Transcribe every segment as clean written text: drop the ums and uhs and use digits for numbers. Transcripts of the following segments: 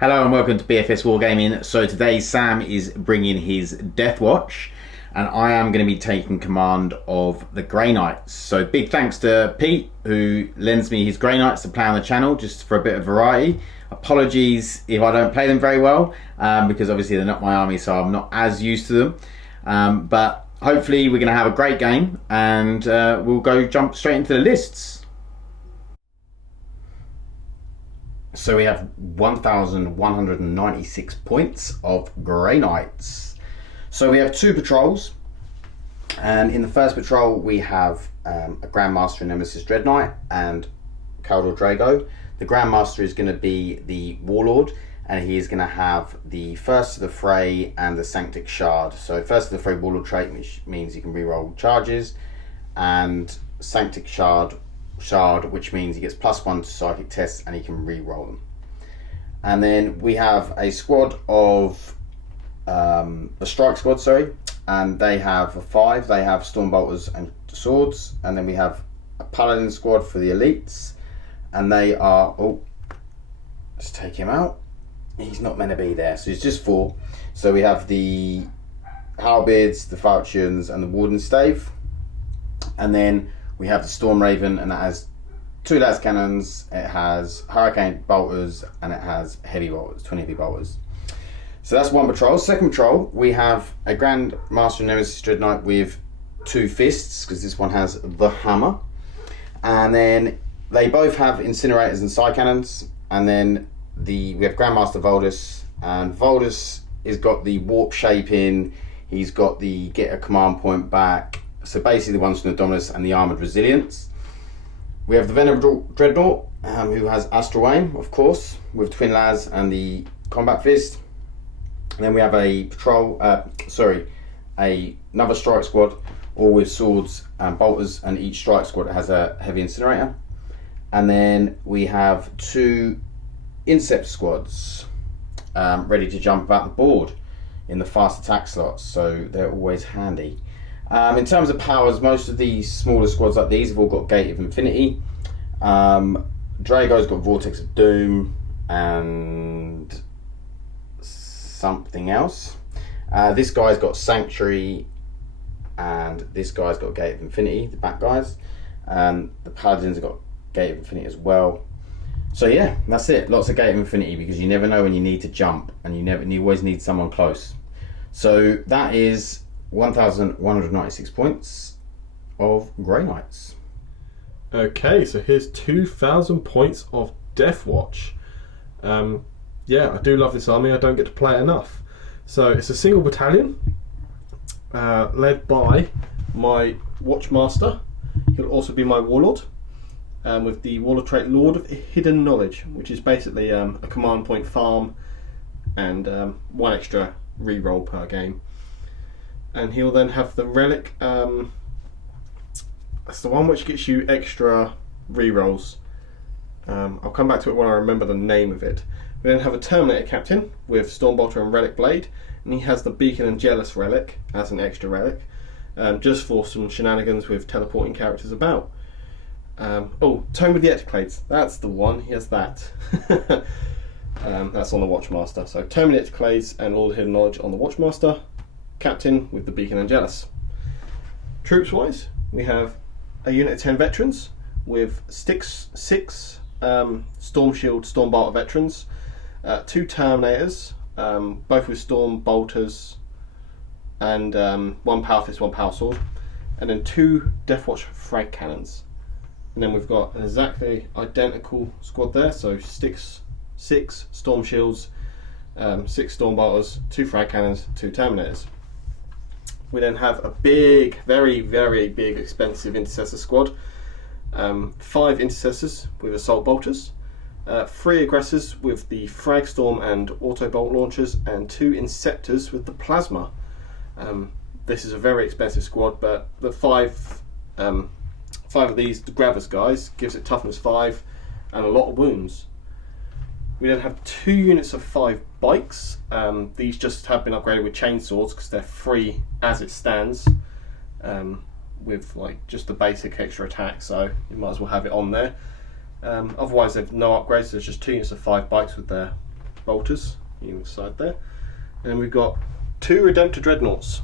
Hello and welcome to BFS Wargaming. So today Sam is bringing his Deathwatch and I am going to be taking command of the Grey Knights. So big thanks to Pete who lends me his Grey Knights to play on the channel just for a bit of variety. Apologies if I don't play them very well because obviously they're not my army, so I'm not as used to them. But hopefully we're going to have a great game and we'll jump straight into the lists. So we have 1,196 points of Grey Knights. So we have two patrols, and in the first patrol we have a Grandmaster and Nemesis Dreadknight and Caldor Drago. The Grandmaster is going to be the Warlord, and he is going to have the First to the Fray and the Sanctic Shard. So First to the Fray Warlord trait, which means you can reroll charges, and Sanctic Shard, which means he gets +1 to psychic tests and he can re-roll them. And then we have a squad of a strike squad, and they have a 5. They have Stormbolters and swords, and then we have a paladin squad for the elites, and they are let's take him out. He's not meant to be there, so it's just 4. So we have the halberds, the falchions, and the warden stave, and then we have the Storm Raven, and that has 2 las cannons, it has hurricane bolters, and it has heavy bolters, 20 heavy bolters. So that's one patrol. Second patrol, we have a Grandmaster Nemesis Dreadknight with 2 fists, because this one has the hammer. And then they both have incinerators and side cannons. And then we have Grandmaster Voldus, and Voldus has got the warp shaping, he's got the get a command point back. So basically the ones from the Dominus and the Armoured Resilience. We have the Venerable Dreadnought, who has Astral Aim, of course, with Twin Las and the Combat Fist. And then we have a patrol, another strike squad, all with swords and bolters, and each strike squad has a heavy incinerator. And then we have 2 Incept squads ready to jump about the board in the fast attack slots, so they're always handy. In terms of powers, most of these smaller squads like these have all got Gate of Infinity. Drago's got Vortex of Doom and something else. This guy's got Sanctuary, and this guy's got Gate of Infinity, the back guys. The Paladins have got Gate of Infinity as well. So yeah, that's it. Lots of Gate of Infinity, because you never know when you need to jump, and you always need someone close. So that is 1,196 points of Grey Knights. Okay, so here's 2,000 points of Deathwatch. Yeah, I do love this army. I don't get to play it enough. So it's a single battalion led by my Watchmaster. He'll also be my Warlord, with the Warlord trait Lord of Hidden Knowledge, which is basically a command point farm and 1 extra reroll per game. And he'll then have the relic, that's the one which gets you extra rerolls. I'll come back to it when I remember the name of it. We then have a Terminator Captain with Stormbolter and Relic Blade, and he has the Beacon and Jealous relic as an extra relic, just for some shenanigans with teleporting characters about. Tome with the Ectoclades, that's the one, he has that. That's on the Watchmaster. So Tome with the Ectoclades and Lord of Hidden Knowledge on the Watchmaster. Captain with the Beacon and Jealous. Troops wise, we have a unit of 10 veterans with 6 Storm Shield, Storm Bolter veterans, 2 Terminators, both with Storm Bolters, and 1 Power Fist, 1 Power Sword, and then 2 Deathwatch Frag Cannons. And then we've got an exactly identical squad there, so 6 Storm Shields, 6 Storm Bolters, 2 Frag Cannons, 2 Terminators. We then have a big, very, very big, expensive Intercessor squad. 5 Intercessors with Assault Bolters, 3 Aggressors with the Frag Storm and Auto Bolt Launchers, and 2 Inceptors with the Plasma. This is a very expensive squad, but the 5 of these, the Gravis guys, gives it toughness 5 and a lot of wounds. We then have 2 units of 5 bikes. These just have been upgraded with chainsaws because they're free as it stands, with like just the basic extra attack, so you might as well have it on there. Otherwise they've no upgrades, there's just 2 units of 5 bikes with their bolters either side there. And then we've got 2 Redemptor Dreadnoughts.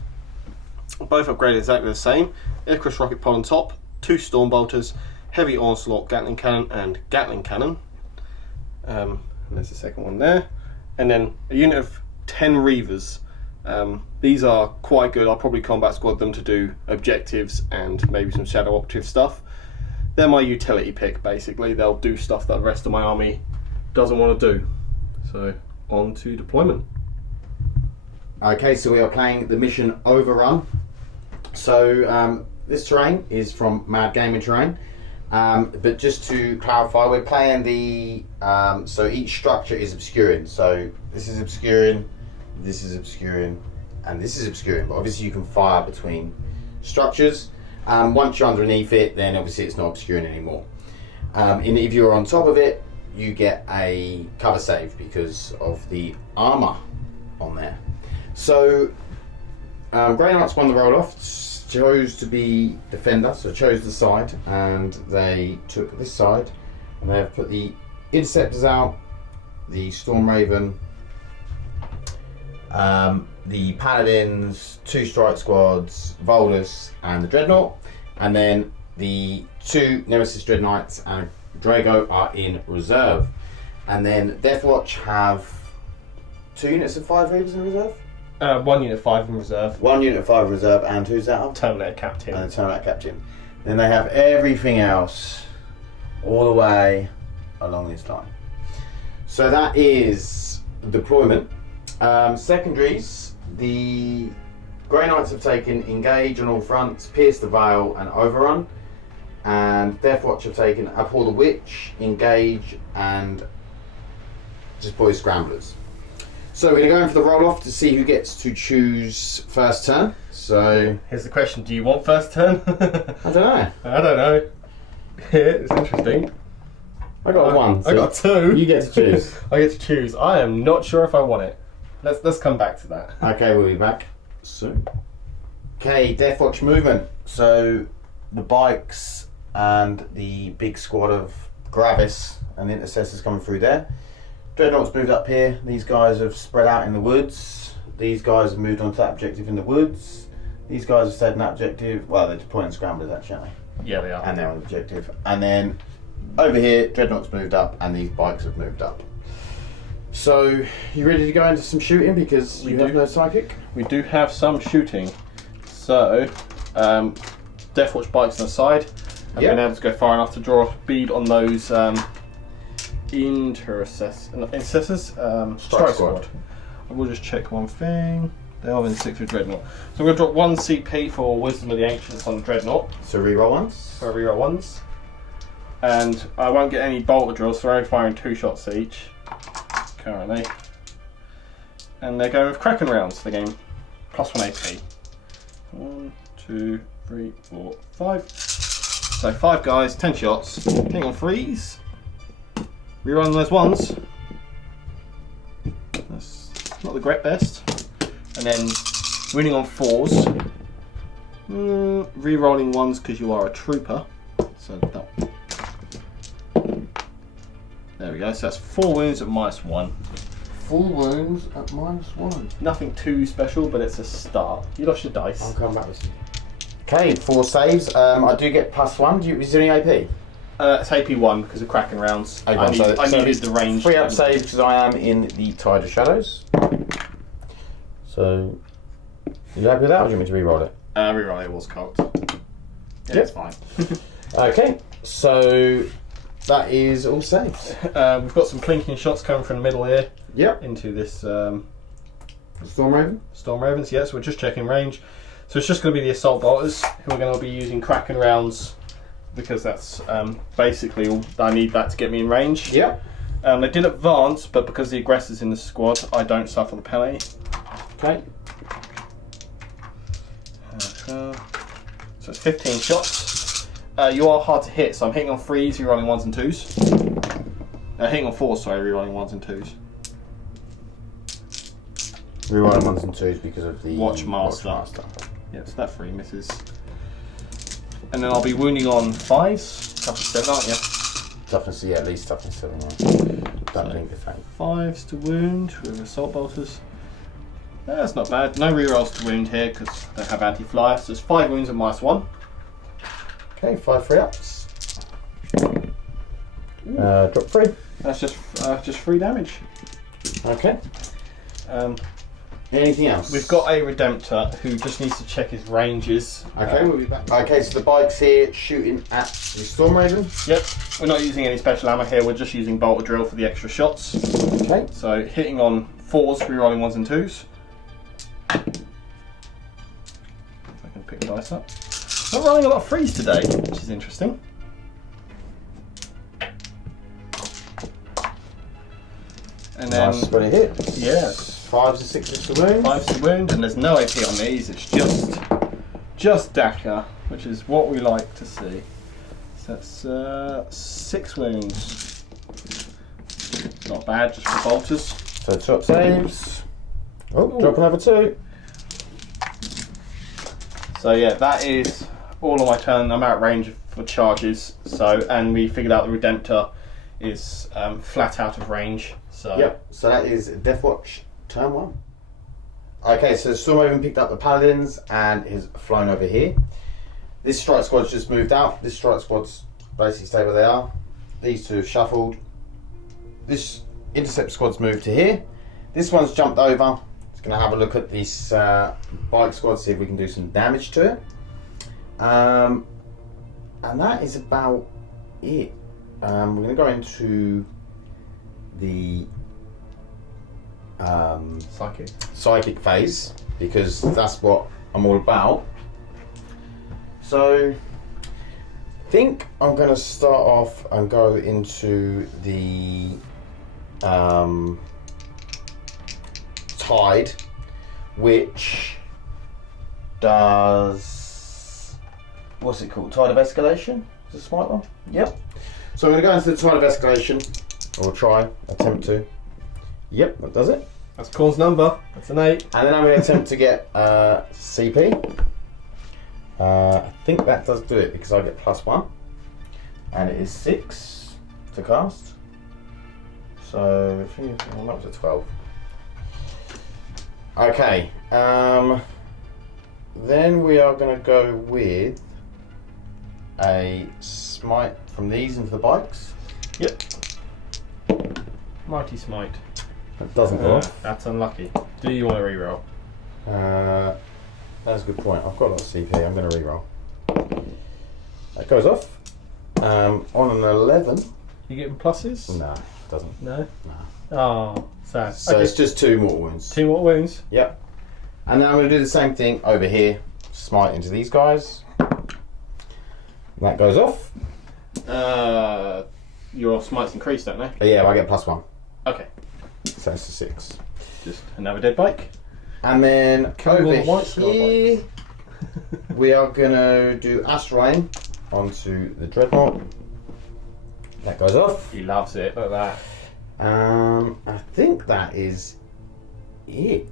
Both upgraded exactly the same. Icarus rocket pod on top, 2 storm bolters, heavy onslaught Gatling cannon and Gatling cannon. And there's the second one there. And then a unit of 10 Reavers. These are quite good. I'll probably combat squad them to do objectives and maybe some shadow operative stuff. They're my utility pick, basically. They'll do stuff that the rest of my army doesn't want to do. So, on to deployment. Okay, so we are playing the mission Overrun. So this terrain is from Mad Gaming Terrain. But just to clarify, we're playing the... so each structure is obscuring. So this is obscuring, this is obscuring, and this is obscuring. But obviously you can fire between structures. Once you're underneath it, then obviously it's not obscuring anymore. If you're on top of it, you get a cover save because of the armour on there. So Grey Knights won the roll off, chose to be defender, so chose the side, and they took this side, and they have put the Interceptors out, the Storm Raven, the Paladins, 2 Strike Squads, Volus, and the Dreadnought, and then the 2 Nemesis Dread Knights and Drago are in reserve. And then Deathwatch have 2 units of 5 Reavers in reserve? 1 unit 5 in reserve. 1 unit of 5 reserve, and who's that? Terminator Captain. And the Terminator Captain. Then they have everything else all the way along this line. So that is deployment. Secondaries, the Grey Knights have taken Engage on all fronts, Pierce the Veil, and Overrun. And Deathwatch have taken Abhor the Witch, Engage, and Deploy Scramblers. So we're going to go in for the roll-off to see who gets to choose first turn. So here's the question: do you want first turn? I don't know. I don't know. It's interesting. I got 1. So I got 2. You get to choose. I get to choose. I am not sure if I want it. Let's come back to that. Okay, we'll be back soon. Okay, Deathwatch movement. So the bikes and the big squad of Gravis and the Intercessors coming through there. Dreadnought's moved up here. These guys have spread out in the woods. These guys have moved on to that objective in the woods. These guys have stayed in that objective. Well, they're deploying Scramblers actually, aren't they? Yeah, they are. And they're on the objective. And then over here, Dreadnought's moved up and these bikes have moved up. So, you ready to go into some shooting because you have no psychic? We do have some shooting. So, Deathwatch bikes on the side. I've been able to go far enough to draw a bead on those intercessors. Strike Squad. I will just check one thing. They are in 6 with Dreadnought. So I'm going to drop 1 CP for Wisdom of the Ancients on the Dreadnought. So reroll once. For reroll ones. And I won't get any bolter drills, so I'm firing 2 shots each currently. And they're going with Kraken rounds. They're going +1 AP. 1, 2, 3, 4, 5. So 5 guys, 10 shots. Hitting on 3s. Rerun those 1s. That's not the great best. And then winning on 4s. Rerolling 1s because you are a trooper. So that. There we go. So that's 4 wounds at -1. 4 wounds at -1. Nothing too special, but it's a start. You lost your dice. I'll come back with you. Okay, 4 saves. I do get +1. Is there any AP? It's AP1 because of Kraken rounds. I needed the range. 3 up saves because I am in the Tide of Shadows. So, you happy with that or do you want me to reroll it? Reroll it was cocked. Yeah, it's fine. Okay, so that is all saves. We've got some clinking shots coming from the middle here. Yep. Into this Storm Raven? Storm Ravens, yes, we're just checking range. So it's just going to be the Assault Bolters who are going to be using Kraken rounds because that's basically all I need that to get me in range. Yep. They did advance, but because the aggressor's in the squad, I don't suffer the penalty. Okay. So it's 15 shots. You are hard to hit, so I'm hitting on 3s, rerolling 1s and 2s. Hitting on 4s, sorry, rerolling 1s and 2s. Rerolling 1s and 2s because of the Watchmaster. Yeah, so that 3 misses. And then I'll be wounding on 5s. Toughness 7, aren't you? Toughness, yeah, at least toughness 7, right? don't think the same. 5s to wound with assault bolters. That's not bad. No rerolls to wound here because they have anti-fly. So it's 5 wounds and -1. Okay, 5 free ups. Drop 3. That's just 3 damage. Okay. Anything else? We've got a Redemptor who just needs to check his ranges. Okay, we'll be back. Okay, so the bike's here shooting at the Storm Raven. Yep, we're not using any special ammo here, we're just using bolter drill for the extra shots. Okay. So hitting on 4s, rerolling 1s and 2s. If I can pick the dice up. Not rolling a lot of 3s today, which is interesting. And then, Nice spread of hit. Yes. 5s and 6s to wound. 5s to wound, and there's no AP on these, it's just DACA, which is what we like to see. So that's 6 wounds. Not bad, just for bolters. So top saves. Oh, drop another 2. So yeah, that is all on my turn. I'm out of range for charges. So, and we figured out the Redemptor is flat out of range. So Yep, so that is Deathwatch Turn 1. Okay, so Storm Raven picked up the Paladins and is flown over here. This strike squad's just moved out. This strike squad's basically stay where they are. These two have shuffled. This intercept squad's moved to here. This one's jumped over. It's going to have a look at this bike squad, see if we can do some damage to it. And that is about it. We're going to go into the psychic phase because that's what I'm all about. So I think I'm going to start off and go into the Tide, which does, what's it called? Tide of Escalation? Is it a smart one? Yep. So I'm going to go into the Tide of Escalation, or attempt to. Yep, that does it. that's Corn's number. That's an 8. And then I'm going to attempt to get CP. I think that does do it because I get +1. And it is 6 to cast. So I think I'm up to 12. Okay. Then we are going to go with a smite from these into the bikes. Yep. Mighty Smite. That doesn't go off. That's unlucky. Do you want to reroll? That's a good point. I've got a lot of CP. I'm going to reroll. That goes off. On an 11. You getting pluses? No, it doesn't. No? No. Oh, sad. So it's just 2 mortal wounds. 2 more wounds. Yep. And then I'm going to do the same thing over here. Smite into these guys. That goes off. Your smites increase, don't they? Yeah, I get +1. Okay. So it's a 6. Just another dead bike. And then over white scar here, we are going to do Astral Aim onto the Dreadnought. That goes off. He loves it. Look at that. I think that is it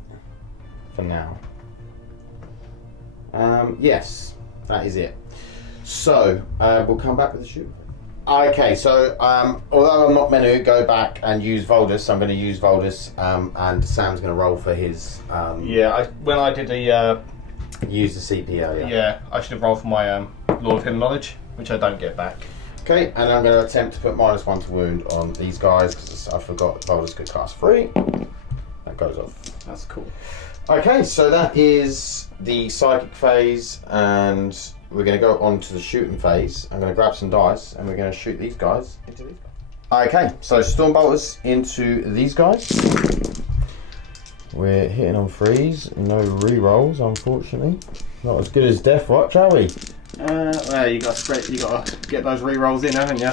for now. Yes, that is it. So we'll come back with the shoot. Okay, so although I'm not meant to go back and use Voldus, I'm going to use Voldus, and Sam's going to roll for his. Yeah, when I did the. Use the CP earlier. Yeah, I should have rolled for my Lord of Hidden Knowledge, which I don't get back. Okay, and I'm going to attempt to put -1 to wound on these guys because I forgot Voldus could cast 3. That goes off. That's cool. Okay, so that is the psychic phase, and we're going to go on to the shooting phase. I'm going to grab some dice, and we're going to shoot these guys into these guys. Okay, so Stormbolters into these guys. We're hitting on 3s, no re-rolls, unfortunately. Not as good as Deathwatch, are we? Well, you got to get those re-rolls in, haven't you?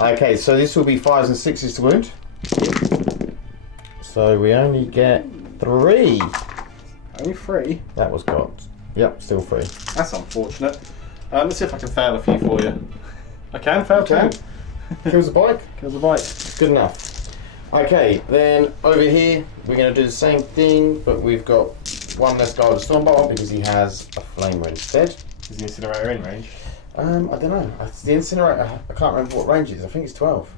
Okay, so this will be 5s and 6s to wound. So we only get 3. Only 3? That was cocked. Yep, still 3. That's unfortunate. Let's see if I can fail a few for you. I can fail too. Kills the bike. Kills the bike. Good enough. Okay, then over here we're going to do the same thing, but we've got 1 less guy with a Stormbolt because he has a Flamer instead. Is the Incinerator in range? I don't know. The Incinerator, I can't remember what range it is. I think it's 12.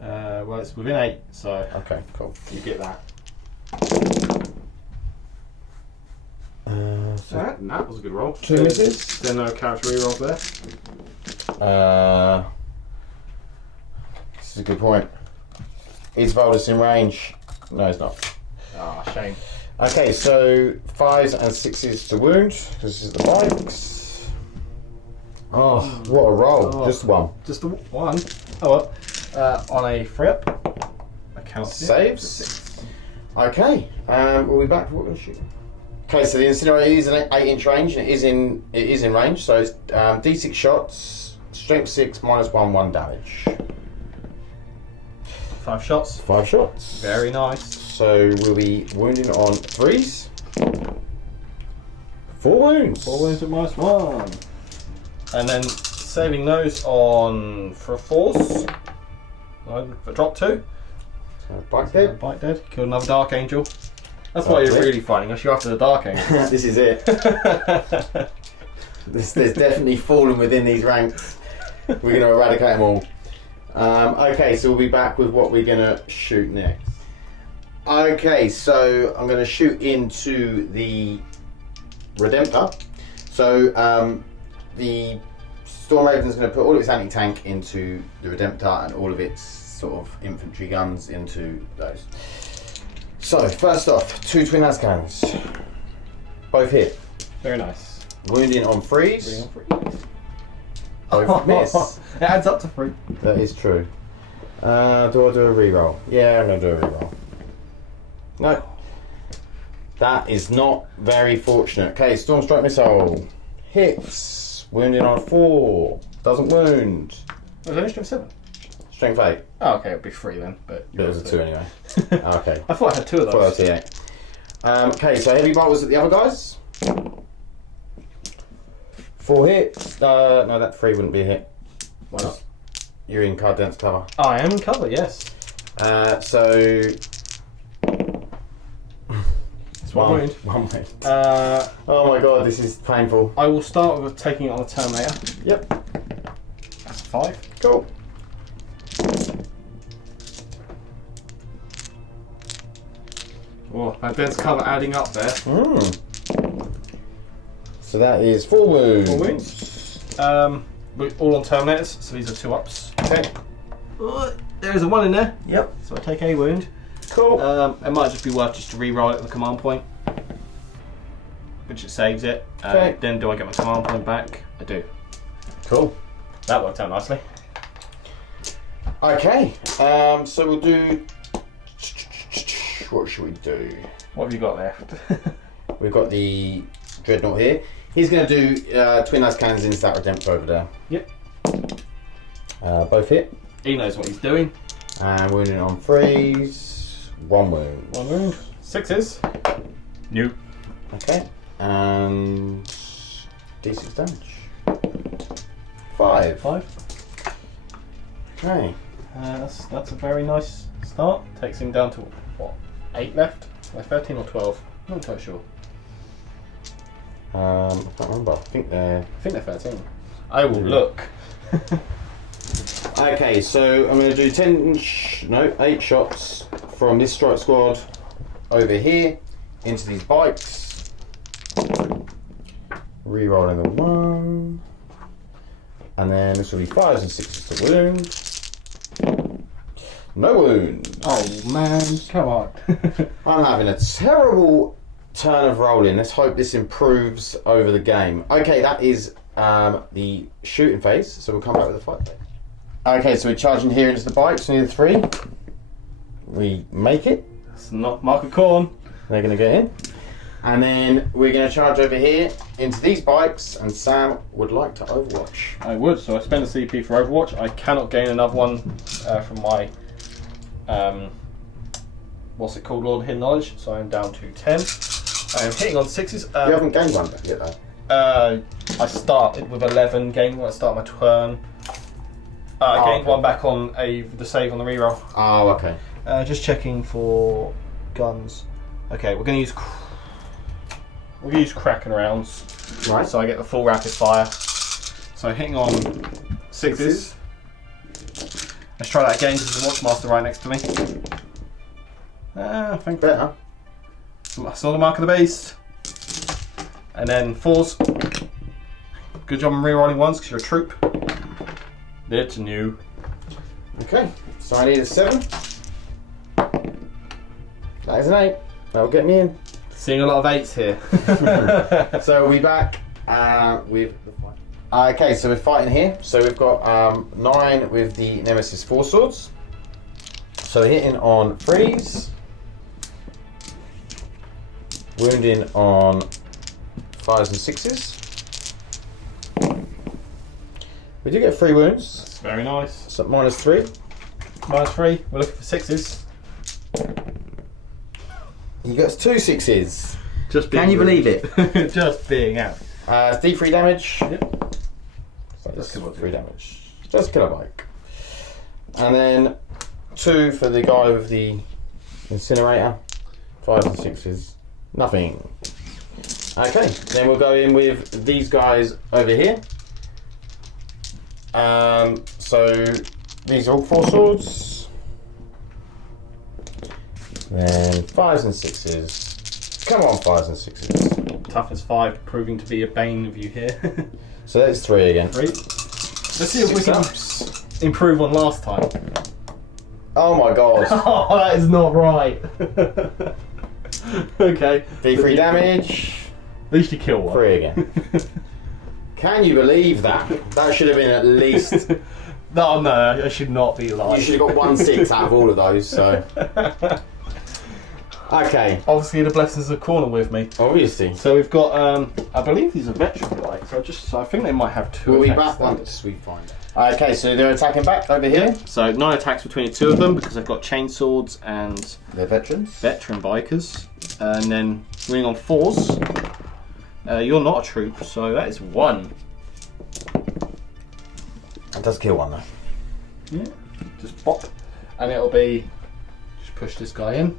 Well, it's within 8, so Okay, cool. you get that. That was a good roll. 2 misses. There are no character rerolls there. This is a good point. Is Voldus in range? No, he's not. Ah, shame. Okay, so 5s and 6s to wound. This is the bikes. Oh, what a roll. Oh. Just one. Just the one. Oh well. On a free up. I count Saves. 6. Okay, we'll be back for what we're going to shoot. Okay, so the incinerator is an 8-inch range, and it is in range. So it's D6 shots, strength 6, -1 damage. 5 shots. 5 shots. Very nice. So we'll be wounding on 3s. 4 wounds. 4 wounds at -1. And then saving those on for 4s. For drop 2. So bike dead. Bite dead. Killed another Dark Angel. That's why you're really fighting us. You're after the Dark Angel. This is it. There's definitely fallen within these ranks. We're going to eradicate them all. Okay, so we'll be back with what we're going to shoot next. Okay, so I'm going to shoot into the Redemptor. So the Storm Raven's going to put all of its anti-tank into the Redemptor and all of its sort of infantry guns into those. So first off, 2 twin lascans. Both hit. Very nice. Wounding on 3s. Both miss. It adds up to 3. That is true. Do I do a reroll? Yeah, I'm going to do a reroll. No. That is not very fortunate. Okay, Storm Strike Missile. Hits. Wounding on 4. Doesn't wound. Was it only strength 7? Strength 8. Oh, okay, it'll be 3 then. But It was a 2 anyway. Okay. I thought I had 2 of those. 12 T8. Okay, so heavy bolt was at the other guys. 4 hits. No, that 3 wouldn't be a hit. Why not? You're in card dense cover. I am in cover, yes. So It's one wound. One wound. Oh my god, this is painful. I will start with taking it on the Terminator. Yep. That's a 5. Cool. Oh, that dense cover adding up there. So that is 4 wounds. 4 wounds. We're all on Terminators, so these are 2 ups. Okay. There is a 1 in there. Yep. So I take a wound. Cool. It might just be worth just to re-roll it at the command point, which it saves it. Okay. Then do I get my command point back? I do. Cool. That worked out nicely. Okay. So we'll do. What should we do? What have you got left? We've got the Dreadnought here. He's going to do twin ice cannons into that Redemptor over there. Yep. Both hit. He knows what he's doing. And wounding on 3s. 1 wound. 1 wound. 6s. Nope. Okay. And D6 damage. 5. 5. Okay. That's a very nice start. Takes him down to what? 8 left? 13 or 12? I'm not quite sure. I can't remember. I think they're 13. I will look. Okay, so I'm going to do 8 shots from this strike squad over here into these bikes. Rerolling the 1. And then this will be 5s and 6s to wound. No wound. Oh man, come on. I'm having a terrible turn of rolling. Let's hope this improves over the game. Okay, that is the shooting phase, so we'll come back with the fight phase. Okay, so we're charging here into the bikes, near the 3. We make it. That's not mark a corn. They're going to get in. And then we're going to charge over here into these bikes, and Sam would like to Overwatch. I would, so I spend a CP for Overwatch. I cannot gain another one from my, what's it called, Lord of Hidden Knowledge, so I'm down to 10. I am hitting on 6s. You haven't gained one yet though. I started with 11, gained when I start my turn. I gained one back on the save on the reroll. Oh, okay. Just checking for guns. Okay, we're going to use Kraken rounds. Right. So I get the full rapid fire. So hitting on 6s. Let's try that again because there's a Watchmaster right next to me. I think Better. I saw the mark of the beast. And then 4s. Good job on rerolling 1s because you're a troop. It's new. Okay, so I need a 7. That is an 8. That'll get me in. Seeing a lot of 8s here. So we're back with the fight. Okay, so we're fighting here. So we've got 9 with the Nemesis 4 swords. So hitting on 3s. Wounding on 5s and 6s. We do get 3 wounds. That's very nice. So -3. -3. We're looking for 6s. He gets 2 6s. Just Can you believe it? Just being out. It's D3 damage. Yep. So Just kill a 3 damage. Just kill a bike. And then 2 for the guy with the incinerator. 5s and 6s. Nothing. Okay, then we'll go in with these guys over here. So these are all 4 swords. Then 5s and 6s. Come on, 5s and 6s. Toughness 5 proving to be a bane of you here. So that's 3 again. 3. Let's see if we 6 can ups. improve on last time. Oh my god. Oh, that is not right. Okay. D3 damage. At least you kill one. 3 again. Can you believe that? That should have been at least. No, I should not be lying. You should have got 1 6 out of all of those. So. Okay. Obviously, the blessings of corner with me. Obviously. So we've got, I believe these are veteran bikes. So I think they might have 2 We'll be attacks back once we find it. Okay, so they're attacking back over here. So 9 attacks between the 2 of them because they've got chainswords and They're veterans. veteran bikers. And then winning on 4s. You're not a troop, so that is 1. That does kill 1 though. Yeah. Just pop. And it'll be, just push this guy in.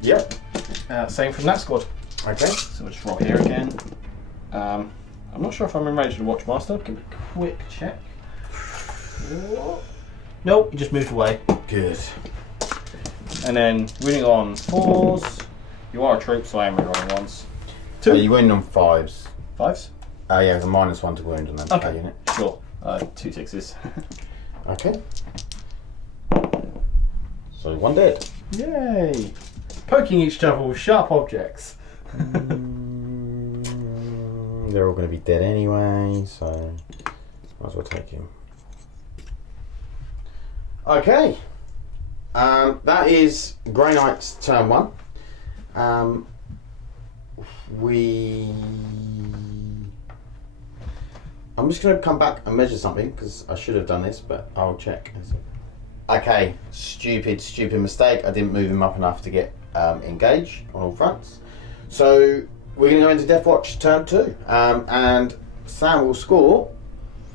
Yep. Same from that squad. Okay. So we'll just roll here again. I'm not sure if I'm in range of the Watchmaster. Give me a quick check. Nope, he just moved away. Good. And then winning on 4s. You are a troop, so I am rerolling 1s. 2. You win on 5s. 5s? Yeah, there's a -1 to wound on them. Okay. Unit. Sure. 2 6s. Okay. So 1 dead. Yay! Poking each other with sharp objects. They're all going to be dead anyway, so might as well take him. Okay. That is Grey Knight's turn 1. I'm just going to come back and measure something because I should have done this, but I'll check. Okay, stupid mistake. I didn't move him up enough to get engaged on all fronts. So we're going to go into Deathwatch turn 2, and Sam will score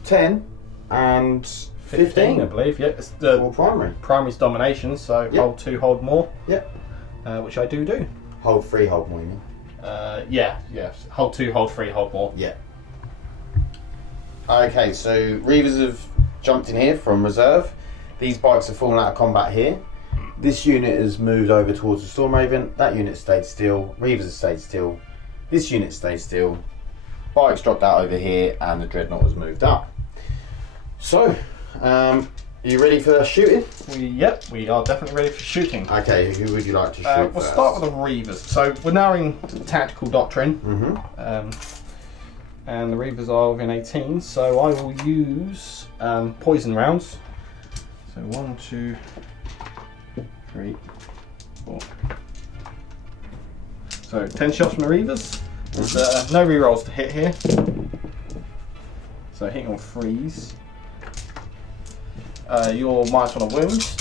10 and 15. I believe. Yeah, it's For primary. primary's domination, so Yep. hold 2, hold more. Yep. Which I do. Hold 3, hold more, you mean? Yeah. Hold 2, hold 3, hold more. Yeah. Okay, so Reavers have jumped in here from reserve. These bikes have fallen out of combat here. This unit has moved over towards the Storm Raven. That unit stayed still. Reavers have stayed still. This unit stayed still. Bikes dropped out over here, and the Dreadnought has moved up. So, are you ready for the shooting? Yep, we are definitely ready for shooting. Okay, who would you like to shoot We'll first? start with the Reavers. So we're now in tactical doctrine. Mm-hmm. And the Reavers are within 18, so I will use poison rounds. So 1, 2, 3, 4. So 10 shots from the Reavers. There's no rerolls to hit here. So hitting on 3s. You're -1 on wounds.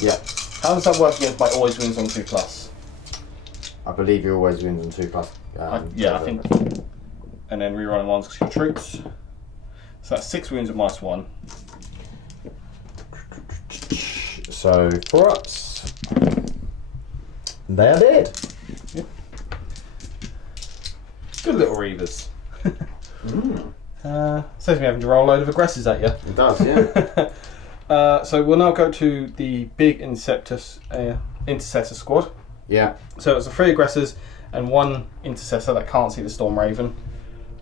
Yeah. How does that work against my always wins on 2+? I believe you always wins on 2+. Yeah, I think. And then rerolling 1s because you're troops. So that's 6 wounds at -1. So 4 ups. They are dead. Yep. Good little Reavers. Mm. Saves me having to roll a load of aggressors at you. It does, yeah. So we'll now go to the big intercessor squad. Yeah. So it's the 3 aggressors and 1 intercessor that can't see the Storm Raven.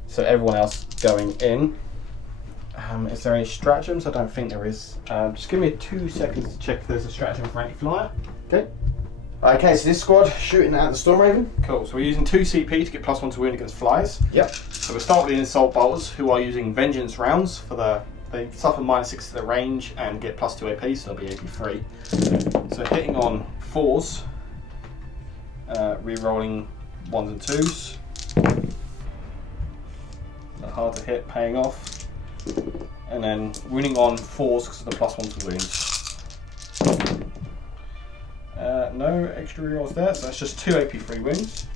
So everyone else going in. Is there any stratagems? I don't think there is. Just give me 2 seconds to check if there's a stratagem for anti-flyer. Okay. Okay, so this squad shooting at the Storm Raven. Cool. So we're using 2 CP to get +1 to wound against flyers. Yep. So we'll start with the assault bolters, who are using vengeance rounds for they suffer -6 to their range and get +2 AP, so they'll be AP3. So hitting on 4s, re-rolling 1s and 2s. Not hard to hit, paying off. And then winning on 4s because of the +1 to wounds. No extra rerolls there, so that's just 2 AP3 wounds.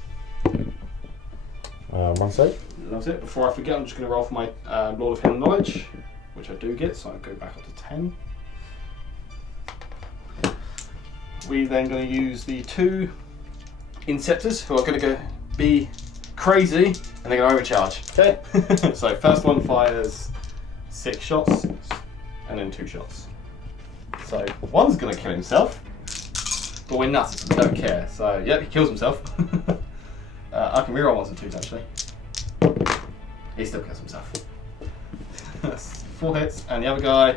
1 save. That's it. Before I forget, I'm just going to roll for my Lord of Hidden Knowledge, which I do get, so I'll go back up to 10. We're then going to use the 2 Inceptors, who are going to be crazy, and they're going to overcharge. Okay. So first one fires 6 shots, and then 2 shots. So one's going to kill himself, but we're nuts, we don't care. So yep, he kills himself. I can reroll 1s and 2s actually. He still kills himself. That's 4 hits, and the other guy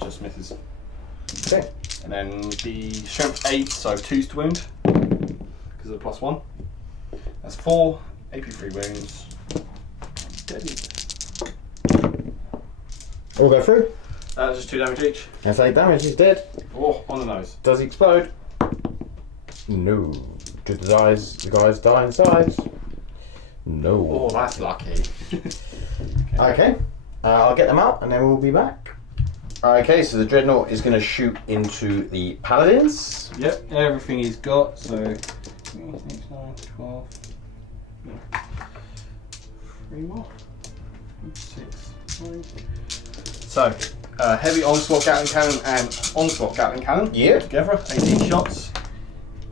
just misses. Okay. And then the strength 8, so 2s to wound because of the +1. That's 4 AP3 wounds. Deadly. All go through. Just 2 damage each. That's 8 damage. He's dead. Oh, on the nose. Does he explode? No. Do the guys die inside? No. Oh, that's lucky. Okay. I'll get them out and then we'll be back. Okay, so the Dreadnought is going to shoot into the Paladins. Yep, everything he's got. So 6, 9, 12. 3 more. 6, 9. So, heavy onslaught Gatling cannon and onslaught Gatling cannon. Yeah. Together, 18 shots.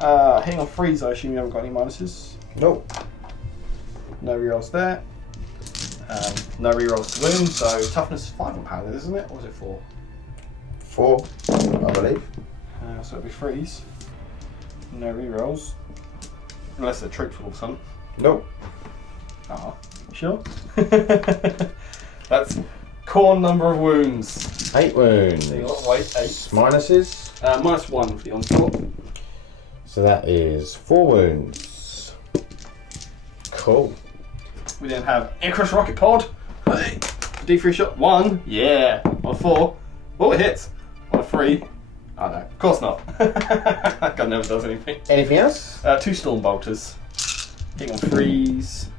Hitting on 3s, I assume you haven't got any minuses. Nope. No rerolls there. No rerolls to wound, so toughness 5 on Paladin, isn't it? Or was it 4? 4, I believe. So it'll be 3s. No rerolls. Unless they're troops all of a sudden. Nope. Ah, sure. That's core number of wounds. 8 wounds. So you got to wait 8. Minuses. -1 for the onslaught. So that is 4 wounds. Cool. We then have Icarus Rocket Pod. D3 shot 1. Yeah. On 4. Oh, it hits. On 3. Oh no, of course not. That gun never does anything. Anything else? 2 Storm Bolters. Hitting on 3s.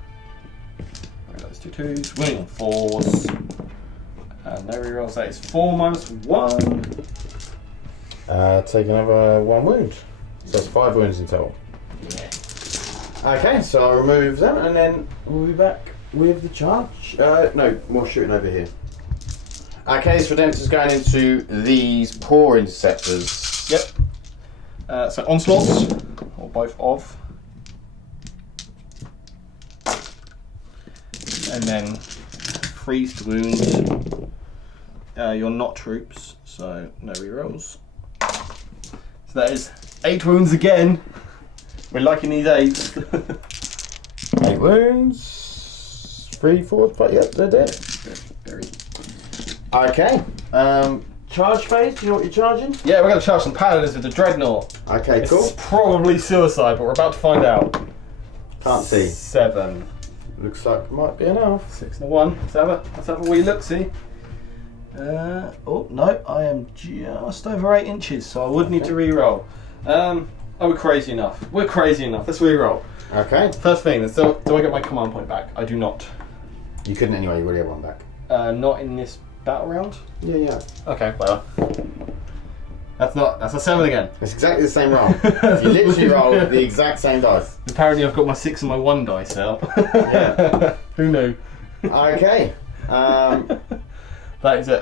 Those 2 2s. Winning on 4s. No rerolls. That is 4 -1. Take another 1 wound. So that's 5 wounds in total. Yeah. Okay, so I'll remove them and then we'll be back with the charge. No, more shooting over here. Okay, so Redemptor's going into these poor interceptors. Yep. So onslaughts, or both of. And then freeze to wound. You're not troops, so no rerolls. So that is 8 wounds again. We're liking these 8s. 8 wounds. 3, 4, 5. Yep, they're dead. Very. Okay. Charge phase. Do you know what you're charging? Yeah, we're going to charge some paladins with the Dreadnought. Okay, cool. It's probably suicide, but we're about to find out. Can't see. 7. Looks like it might be enough. 6 and a 1. Let's have a wee look, see. Oh no, I am just over 8 inches, so I would need to re-roll. Are we crazy enough? We're crazy enough. Let's re-roll. Okay. First thing, so do I get my command point back? I do not. You couldn't anyway. You already have 1 back. Not in this battle round. Yeah. Okay, well, that's a 7 again. It's exactly the same roll. You literally roll the exact same dice. Apparently, I've got my 6 and my 1 dice out. Yeah. Who knew? Okay. That is it.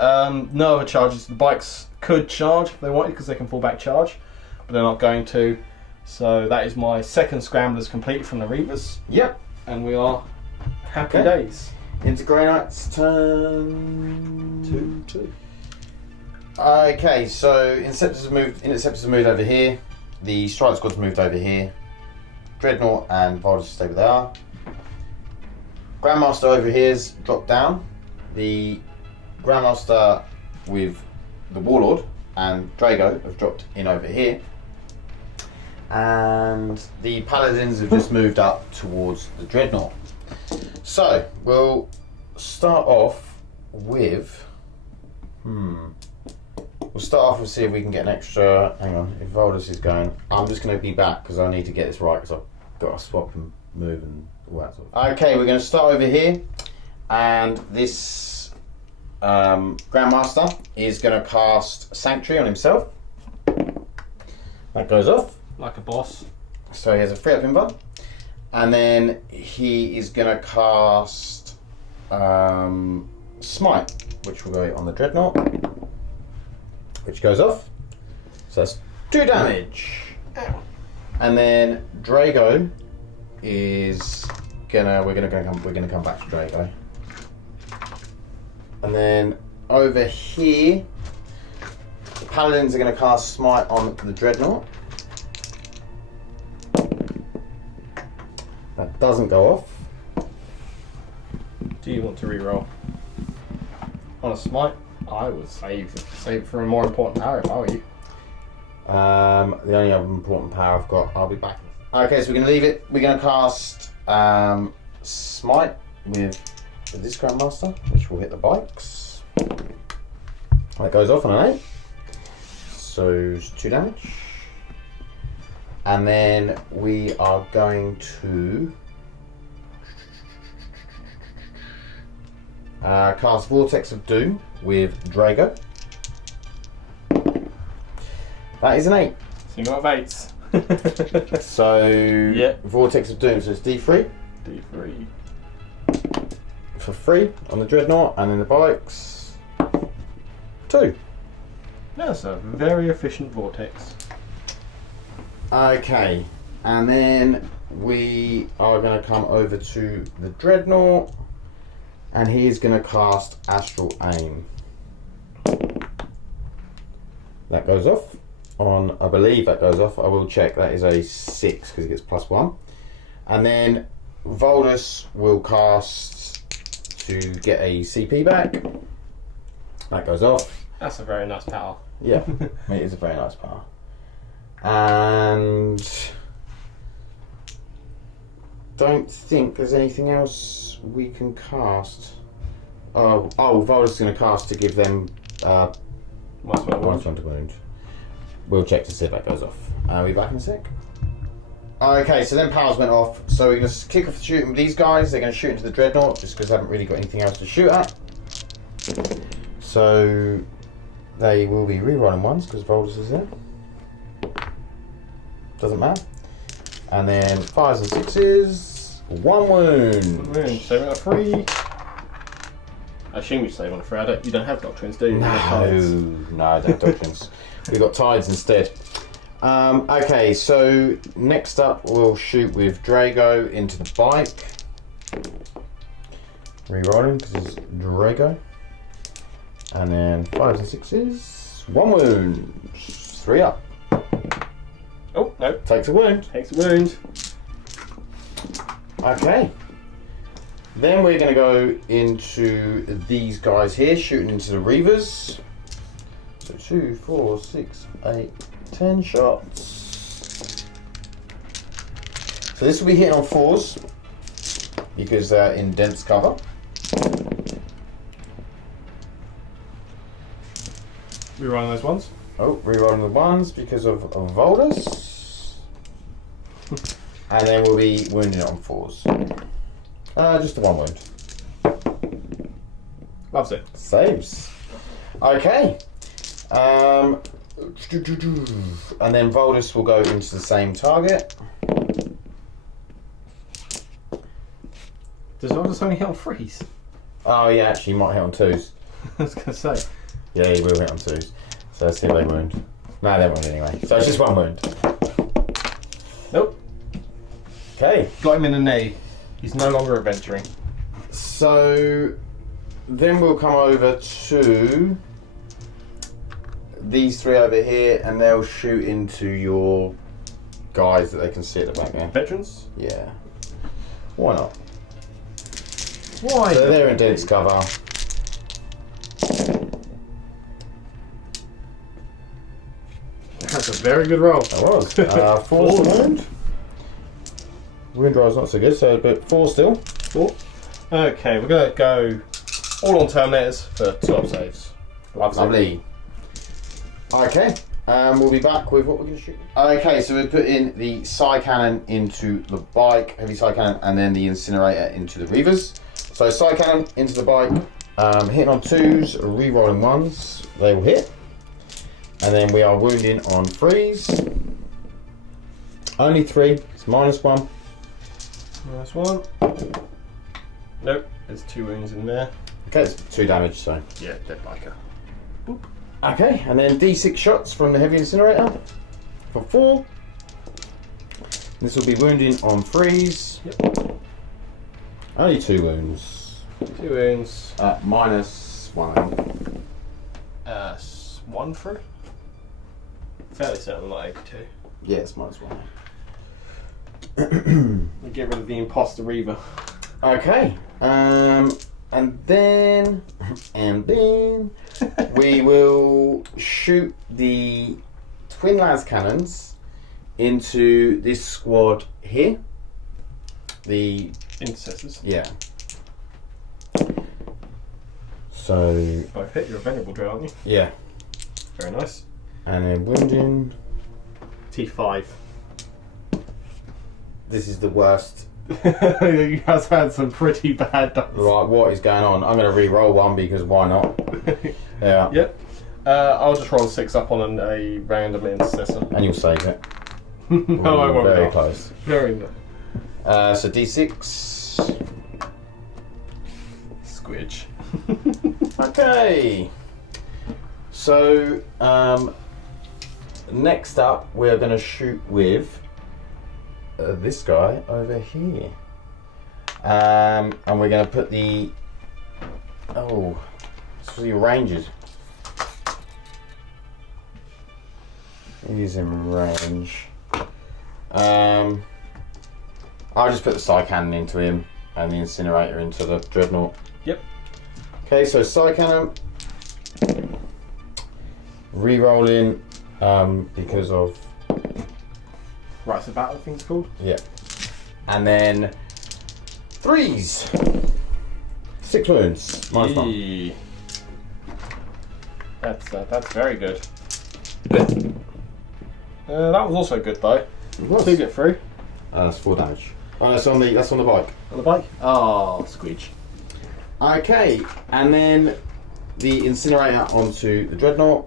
No other charges. The bikes could charge if they wanted because they can fall back charge, but they're not going to. So that is my second scramblers complete from the Reavers, Yep. and we are happy Okay. days. Into Grey Knight's turn. 2-2. Okay, so Interceptors have moved over here. The Strike Squad's moved over here. Dreadnought and Voldus stay where they are. Grandmaster over here's dropped down. The Grandmaster with the Warlord and Drago have dropped in over here. And the Paladins have just moved up towards the Dreadnought. So, we'll start off with... We'll start off and see if we can get an extra... Hang on, if Voldus is going... I'm just going to be back because I need to get this right because I've got to swap and move and all that sort of... Okay, we're going to start over here. And this Grandmaster is going to cast Sanctuary on himself. That goes off. Like a boss. So he has a free up invar. And then he is going to cast Smite, which will go on the Dreadnought. Which goes off. So that's 2 damage. Ow. And then Drago is we're gonna come back to Drago. And then over here, the Paladins are gonna cast Smite on the Dreadnought. That doesn't go off. Do you want to reroll? On a smite, I would save it for a more important power if I were you. The only other important power I've got, I'll be back. Okay, so we're gonna leave it. We're gonna cast Smite with this Grandmaster, which will hit the bikes. That goes off on an 8. So it's 2 damage. And then we are going to cast Vortex of Doom with Drago. That is an 8. So you got 8s. So Yeah. Vortex of Doom, so it's D3. D3. For free on the Dreadnought, and then the bikes 2. That's a very efficient vortex. Okay, and then we are going to come over to the Dreadnought, and he's going to cast Astral Aim. That goes off on, I believe that goes off, I will check, that is a 6 because it gets +1. And then Voldus will cast to get a CP back. That goes off. That's a very nice power. Yeah, it is a very nice power. And don't think there's anything else we can cast. Oh, Voldus is going to cast to give them one to wound. We'll check to see if that goes off. I'll be back in a sec. Okay, so then powers went off. So we're going to kick off the shooting with these guys. They're going to shoot into the Dreadnought just because they haven't really got anything else to shoot at. So they will be rerolling ones because Voldus is there. Doesn't matter. And then 5s and 6s. 1 wound. Save on a 3. I assume you save on a 3. You don't have Doctrines, do you? No, I don't have Doctrines. We've got Tides instead. Okay, so next up we'll shoot with Drago into the bike. Rerolling because it's Drago. And then 5s and 6s. 1 wound. 3 up. Oh, no. Takes a wound. Takes a wound. Okay. Then we're going to go into these guys here, shooting into the Reavers. So 2, 4, 6, 8, 10 shots. So this will be hitting on 4s because they're in dense cover. Rerolling those ones. Oh, rerolling the 1s because of Voldus. And then we'll be wounding it on 4s. Just the 1 wound. Loves it. Saves. Okay. And then Voldus will go into the same target. Does Voldus only hit on 3s? Oh yeah, actually he might hit on 2s. I was going to say. Yeah, he will hit on 2s. So let's see if they wound. No, they won't anyway. So it's just 1 wound. Nope. Okay. Got him in the knee. He's no longer adventuring. So then we'll come over to these three over here, and they'll shoot into your guys that they can see at the back there. Veterans? Yeah. Why not? Why? So they're in dense cover. That's a very good roll. That was. 4 wound. Wound roll's not so good, so but 4 still. 4. Okay, we're going to go all on Terminators for 12 saves. Lovely. Okay, we'll be back with what we're going to shoot. Okay, so we're putting the Psy Cannon into the bike, heavy Psy Cannon, and then the Incinerator into the Reavers. So Psy Cannon into the bike, hitting on 2s, re-rolling 1s, they will hit. And then we are wounding on 3s. Only 3, it's -1. -1. Nope, there's 2 wounds in there. Okay, it's 2 damage, so. Yeah, dead biker. Boop. Okay, and then D6 shots from the heavy Incinerator for 4. This will be wounding on 3s. Yep. Only 2 wounds. 2 wounds. -1. 1 through. Fairly certain, not 82. Yeah, it's -1. We get rid of the Imposter Reaver. Okay, and then we will shoot the twin las cannons into this squad here. The Intercessors. yeah. So Both hit. You're a venerable drill, aren't you? yeah, Very nice. and then wounding. T5. This is the worst. You guys had some pretty bad dice. Right, what is going on? I'm going to re-roll one because why not? Yeah. Yep. I'll just roll 6 up on a random intercessor. And you'll save it. No, I won't. Very not. close. Very nice. So D6. Squidge. Okay. So next up, we're going to shoot with this guy over here, and we're going to put the this was your rangers. He's in range. I'll just put the Psy Cannon into him and the Incinerator into the Dreadnought. Yep. Okay, so Psy Cannon, re-rolling because of Right, so battle thing's called? yeah, and then 3s, 6 wounds, -1. Yee. That's very good. That was also good though. It was. 2 get through. That's 4 damage. Oh, that's on the bike. On the bike? Oh, squeege. Okay, and then the Incinerator onto the Dreadnought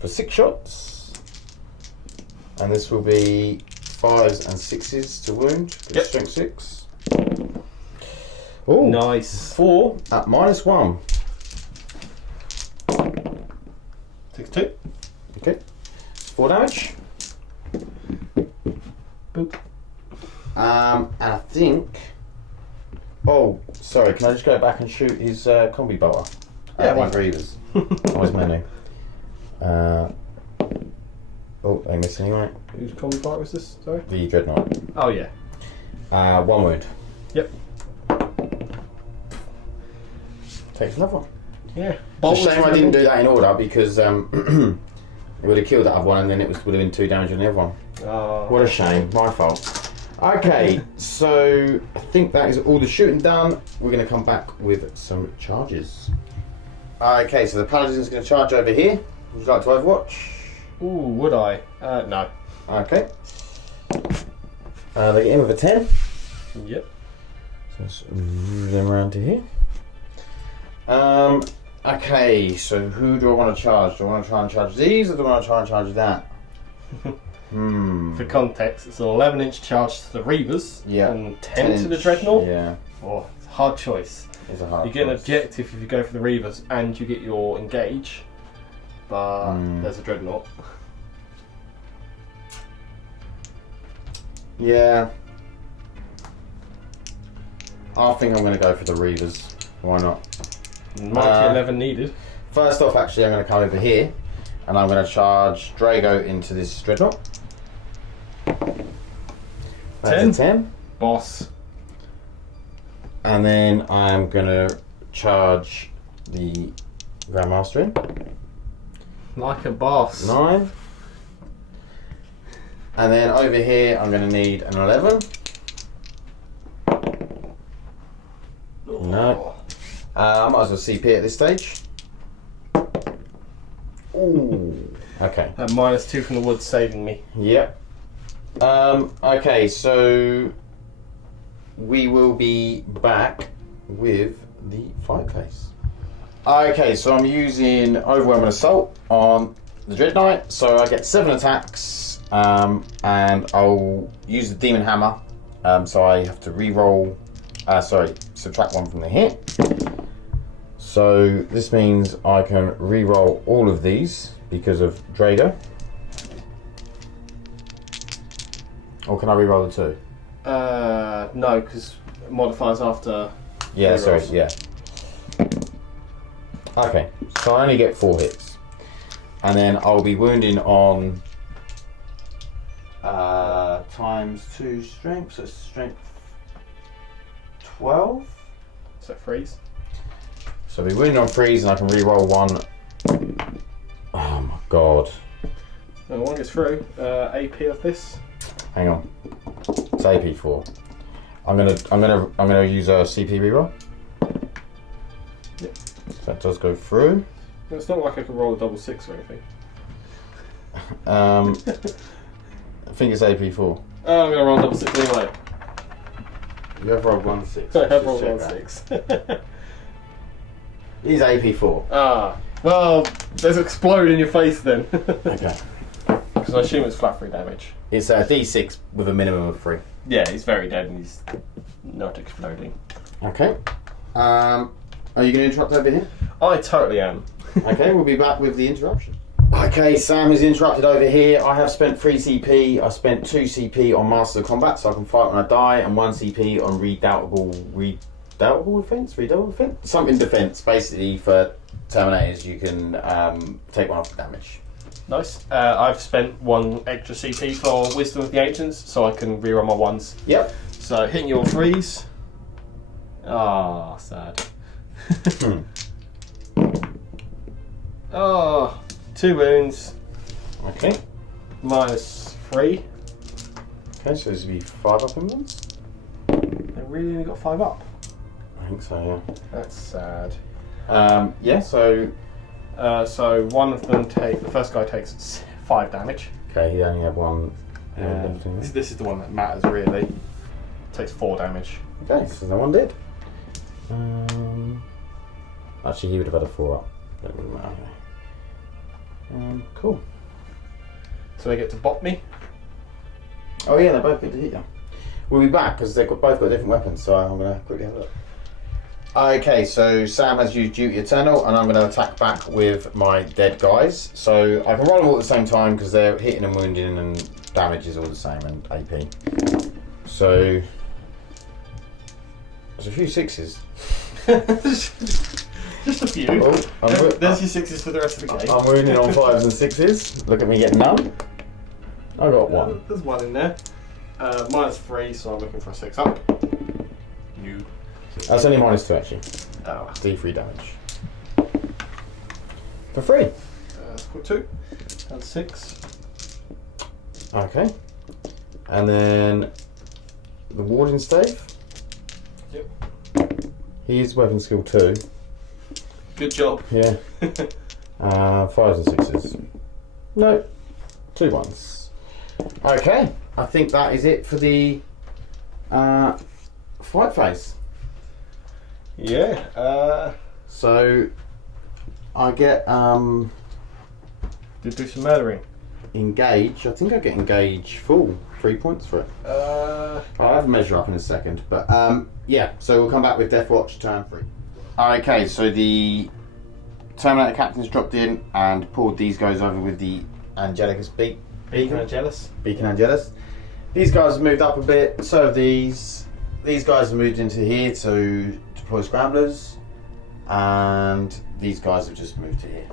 for 6 shots. And this will be 5s and 6s to wound. Yep. Strength 6. Oh, Nice. 4 at -1. 6-2. Okay. 4 damage. Boop. And I think. Oh, sorry. Can I just go back and shoot his combi bolter? Yeah, why These not? Reavers. Oh, his menu. Oh, they missed anyway. Whose combi fight was this? Sorry? The Dreadnought. Oh, yeah. 1 wound. Yep. Takes another one. Yeah. It's a shame I didn't do that in order because it would have killed that other one and then it would have been 2 damage on the other one. Oh. What a shame. My fault. Okay, so I think that is all the shooting done. We're going to come back with some charges. Okay, so the Paladin's going to charge over here. Would you like to overwatch? Ooh, would I? No. Okay. They get in with a 10. Yep. So let's move them around to here. Okay, so who do I want to charge? Do I want to try and charge these or do I want to try and charge that? For context, it's an 11-inch charge to the Reavers Yeah. and 10 to the Dreadnought. Yeah, Oh, it's a hard choice. it's a hard You get an choice. objective if you go for the Reavers and you get your engage, but there's a Dreadnought. Yeah. I think I'm going to go for the Reavers. Why not? Mighty 11 needed. First off, actually, I'm going to come over here and I'm going to charge Drago into this Dreadnought. 10. Boss. And then I'm going to charge the Grandmaster in. Like a boss. 9. And then over here, I'm going to need an 11. No. I might as well CP at this stage. Ooh. Okay. That -2 from the woods saving me. Yep. Okay, so we will be back with the fireplace. Okay, so I'm using Overwhelming Assault on the Dread Knight, so I get 7 attacks, and I'll use the Demon Hammer, so I have to re-roll, subtract 1 from the hit. So this means I can re-roll all of these because of Drago. Or can I re-roll the 2? No, because modifiers after. Yeah, sorry, re-rolls. yeah. Okay, so I only get 4 hits. And then I'll be wounding on ×2 strength, so strength 12. So freeze. So I'll be wounding on freeze and I can re-roll 1. Oh my god. No, 1 gets through. AP of this. Hang on. It's AP4. I'm gonna use a CP reroll. Yep. So that does go through. It's not like I can roll a double 6 or anything. I think it's AP4. Oh, I'm gonna roll a double 6 anyway. You have rolled 1/6. So I have Let's rolled just one check 6. that. It is AP4. Ah, well, there's explode in your face then. Okay. Because I assume it's flat 3 damage. It's a D6 with a minimum of 3. Yeah, he's very dead and he's not exploding. Okay. Are you going to interrupt over here? I totally am. Okay, we'll be back with the interruption. Okay, Sam has interrupted over here. I have spent 3 CP. I spent 2 CP on Master of Combat, so I can fight when I die, and 1 CP on Redoubtable Defense? Something defense, basically, for Terminators. You can take 1 off the damage. Nice. I've spent 1 extra CP for Wisdom of the Ancients, so I can reroll my 1s. Yep. So hitting your 3s. Ah, sad. Oh, 2 wounds. Okay. -3. Okay, so this would be 5 up in ones? They really only got 5 up. I think so, yeah. That's sad. Yeah, so... So one of them the first guy takes 5 damage. Okay, he only had 1. This is the one that matters really. Takes 4 damage. Okay, so no one did. Actually, he would have had a 4 up. That wouldn't matter. Cool. So they get to bot me. Oh yeah, they both get to hit you. We'll be back because they've both got different weapons, so I'm going to quickly have a look. Okay, so Sam has used Duty Eternal, and I'm going to attack back with my dead guys. So I can roll them all at the same time because they're hitting and wounding, and damage is all the same, and AP. So there's a few 6s. Just a few. Oh, There's your 6s for the rest of the game. I'm wounding on 5s and 6s. Look at me getting none. I got 1. There's 1 in there. -3, so I'm looking for a 6 up. You. That's only -2 actually. Oh. D3 damage. For free. That's put 2. And 6. Okay. And then the Warding Stave. Yep. He is weapon skill 2. Good job. Yeah. 5s and 6s. No. 2 1s. Okay. I think that is it for the fight phase. Yeah. So I get Did do some murdering. engage. I think I get engage full. 3 points for it. I'll have a measure up in a second. But yeah, so we'll come back with Deathwatch Turn 3. Okay, so the Terminator captain's dropped in and pulled these guys over with the Angelicus Beacon Angelus. Angelus. These guys have moved up a bit, so have these. these guys have moved into here to deploy scramblers, and these guys have just moved to here.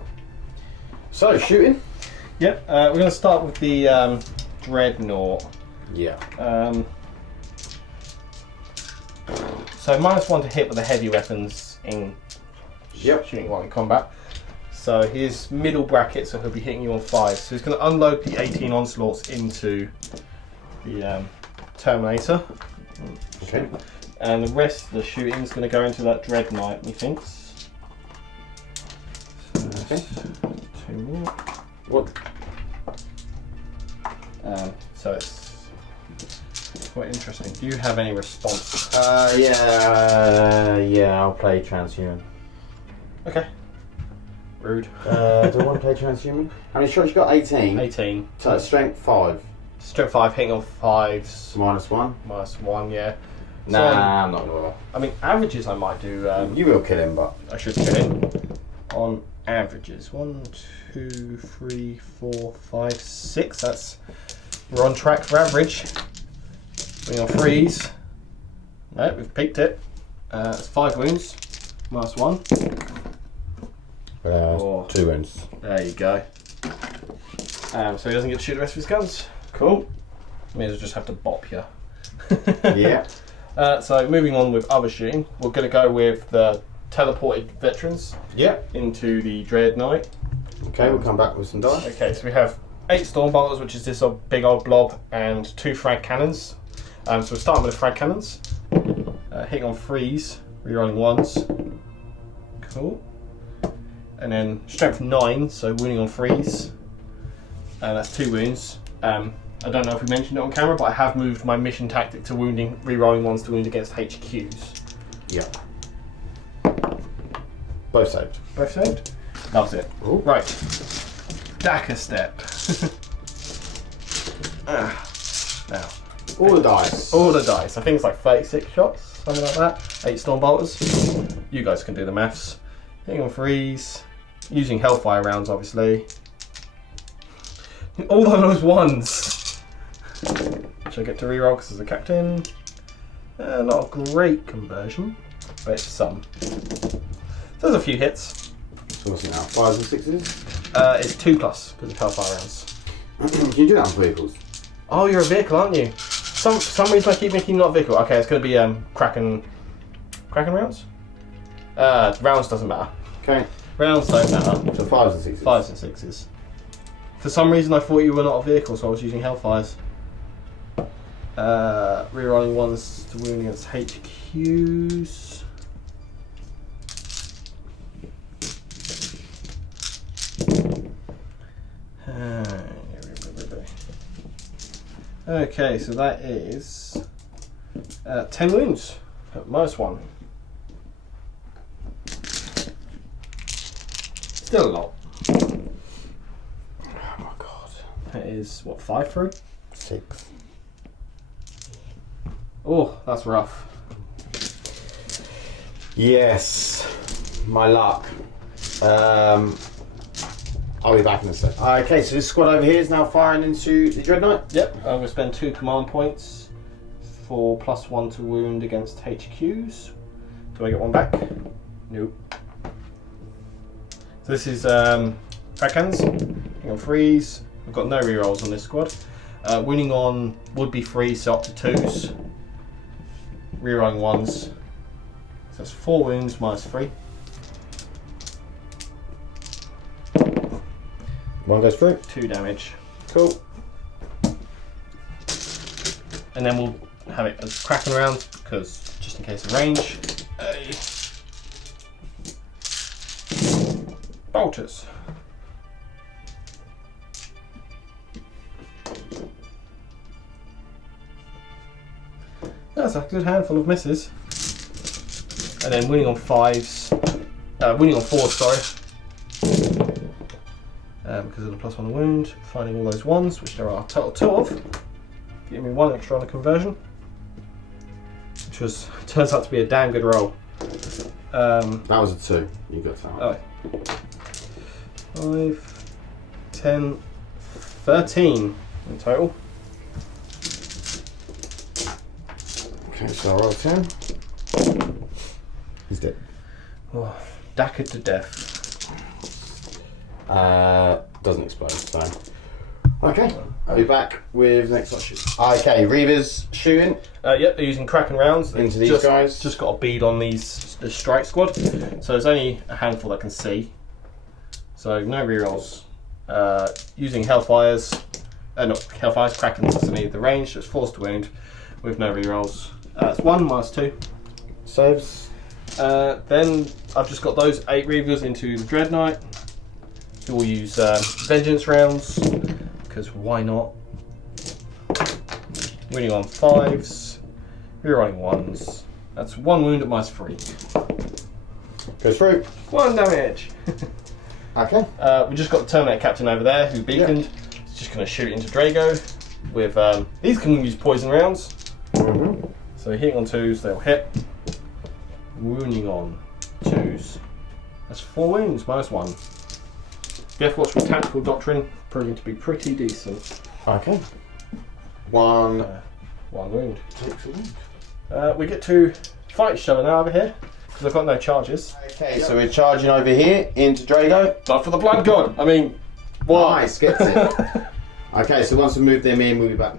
So shooting. Yep. We're going to start with the Dreadnought. Yeah. So -1 to hit with the heavy weapons in shooting while in combat. So his middle bracket, so he'll be hitting you on 5. So he's going to unload the 18 onslaughts into the Terminator. Okay. And the rest of the shooting is going to go into that Dreadnought, methinks. So Okay. 2 more. What? So it's quite interesting. Do you have any response? Yeah, I'll play transhuman. Okay. Rude. Do I want to play transhuman? How many shots you got? 18. 18. So strength 5. Strength 5, hitting on 5s. -1. -1, yeah. Nah, So, I'm not gonna bother. I mean, averages I might do. You will kill him, but I should kill him. On averages. 1, 2, 3, 4, 5, 6. That's. We're on track for average. We're on freeze. No, we've peaked it. It's 5 wounds. -1. 2 wounds. There you go. So he doesn't get to shoot the rest of his guns. Cool. May as well just have to bop you. Yeah. So moving on with other shooting, we're going to go with the teleported veterans Yeah. into the Dreadnought. Okay, we'll come back with some dice. Okay, so we have 8 storm bolters, which is this big old blob, and 2 frag cannons. So we're starting with the frag cannons. Hitting on freeze, rerolling 1s. Cool. And then strength 9, so wounding on freeze. That's 2 wounds. I don't know if we mentioned it on camera, but I have moved my mission tactic to wounding, rerolling 1s to wound against HQs. Yeah. Both saved. Both saved? Loves it. Ooh. Right. Daka step. Now. All the dice. All the dice. I think it's like 36 shots, something like that. 8 storm bolters. You guys can do the maths. Hitting on freeze. Using hellfire rounds, obviously. All those 1s. Which I get to reroll because as a captain. Not a great conversion, but it's some. So there's a few hits. So what's it now? 5s and 6s? It's 2+ because of hellfire rounds. Can you do that on vehicles? Oh, you're a vehicle, aren't you? For some reason I keep thinking not vehicle. Okay, it's going to be Kraken rounds? Rounds doesn't matter. Okay. Rounds don't matter. So 5s and 6s? 5s and 6s. For some reason I thought you were not a vehicle, so I was using hellfires. Rerolling 1s to wound against HQs. Okay, so that is 10 wounds at -1. Still a lot. Oh my god. That is, what, 5 through? 6. Oh, that's rough. Yes. My luck. I'll be back in a sec. Okay, so this squad over here is now firing into the Dreadnought. Yep, I'm going to spend 2 command points for +1 to wound against HQs. Do I get 1 back? Nope. So this is frag cannons. Hang on, freeze. I've got no rerolls on this squad. Wounding on would be freeze, so up to 2s. Rerolling 1s. So that's 4 wounds -3. 1 goes through. 2 damage. Cool. And then we'll have it as cracking round, because just in case of range. Bolters. That's a good handful of misses. And then winning on 5s. Winning on 4s, sorry. Because of the +1 wound. Finding all those 1s, which there are a total 2 of. Giving me 1 extra on the conversion. Which turns out to be a damn good roll. That was a 2. You got that. Oh. 5, 10, 13 in total. Okay, so I'll roll 10. He's dead. Oh, Dackered to death. Doesn't explode, so. Okay, I'll be back with the next lot shoot. Okay, Reavers shooting. Yep, they're using Kraken rounds. Into these guys. Just got a bead on this strike squad. So there's only a handful that can see. So no rerolls. Using Hellfires. Not Hellfires, Krakens to need the range, so it's forced to wound with no rerolls. It's 1 minus 2. Saves. Then I've just got those 8 Reavers into the Dread Knight, who will use Vengeance rounds, because why not? Winning on 5s, rerolling 1s. That's 1 wound at minus 3. Goes through. 1 damage. Okay. We just got the Terminator Captain over there who beaconed. Yep. He's just going to shoot into Drago with these can use poison rounds. Mm-hmm. So hitting on 2s, they'll hit. Wounding on 2s. That's 4 wounds, minus 1. Deathwatch with Tactical Doctrine, proving to be pretty decent. Okay. 1 1 wound. takes a wound. We get to fight each other now over here, because I've got no charges. Okay, so we're charging over here into Drago. Blood for the Blood God! I mean, what? Nice, gets it. Okay, so once we move them in, we'll be back.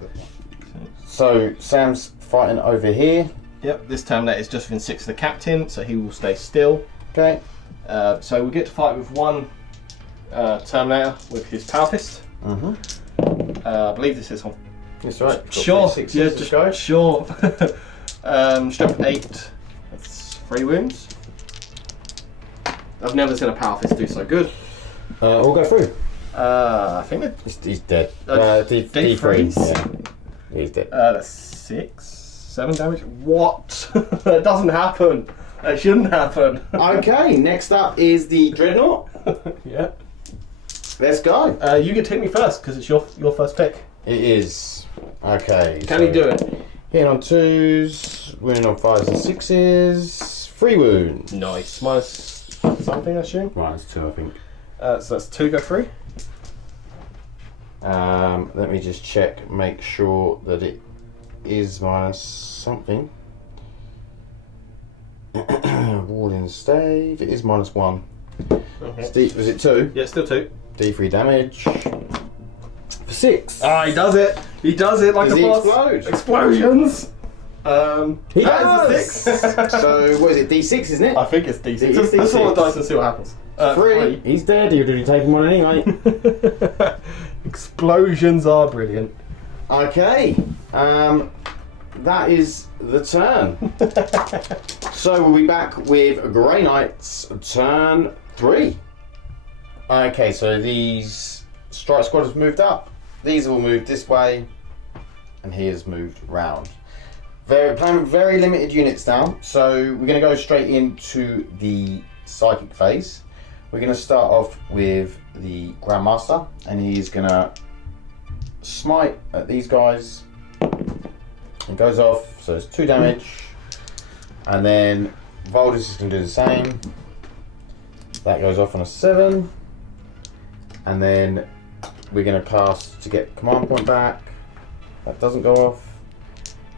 So Sam's fighting over here. Yep, this Terminator is just within 6 of the Captain, so he will stay still. Okay. So we get to fight with 1 Terminator with his Power Fist. Mm-hmm. I believe this is on. That's right. Sure. Yeah, just go. Sure. Strength 8. That's 3 wounds. I've never seen a Power Fist do so good. We'll go through. I think that He's dead. D3. Yeah. He's dead. That's 6, 7 damage. What? That doesn't happen. That shouldn't happen. Okay, next up is the Dreadnought. Yeah. Let's go. You get to hit me first because it's your first pick. It is. Okay. Can he do it? Hitting on 2s, winning on 5s and 6s. 3 wounds. Nice. Minus something, I assume. Minus 2, I think. So that's 2 go through. Let me just check, make sure that it is minus something. Warding stave. It is minus 1. Okay. Was it 2? Yeah, still 2. D3 damage. For 6. Ah, he does it. He does it like Does a he boss. explode? Explosions. He That is does. a 6. So what is it? D6, isn't it? I think it's D6. It is Let's roll the D6. dice and see what happens. 3. He's dead. You'd already taken one anyway. Explosions are brilliant. Okay. That is the turn. So we'll be back with Grey Knights turn 3. Okay, so these strike squad has moved up. These will move this way, and he has moved round. Playing with very limited units now, so we're going to go straight into the psychic phase. We're going to start off with the Grandmaster, and he's going to smite at these guys. It goes off, so it's 2 damage. And then Voldus is going to do the same. That goes off on a 7. And then we're going to cast to get command point back. That doesn't go off.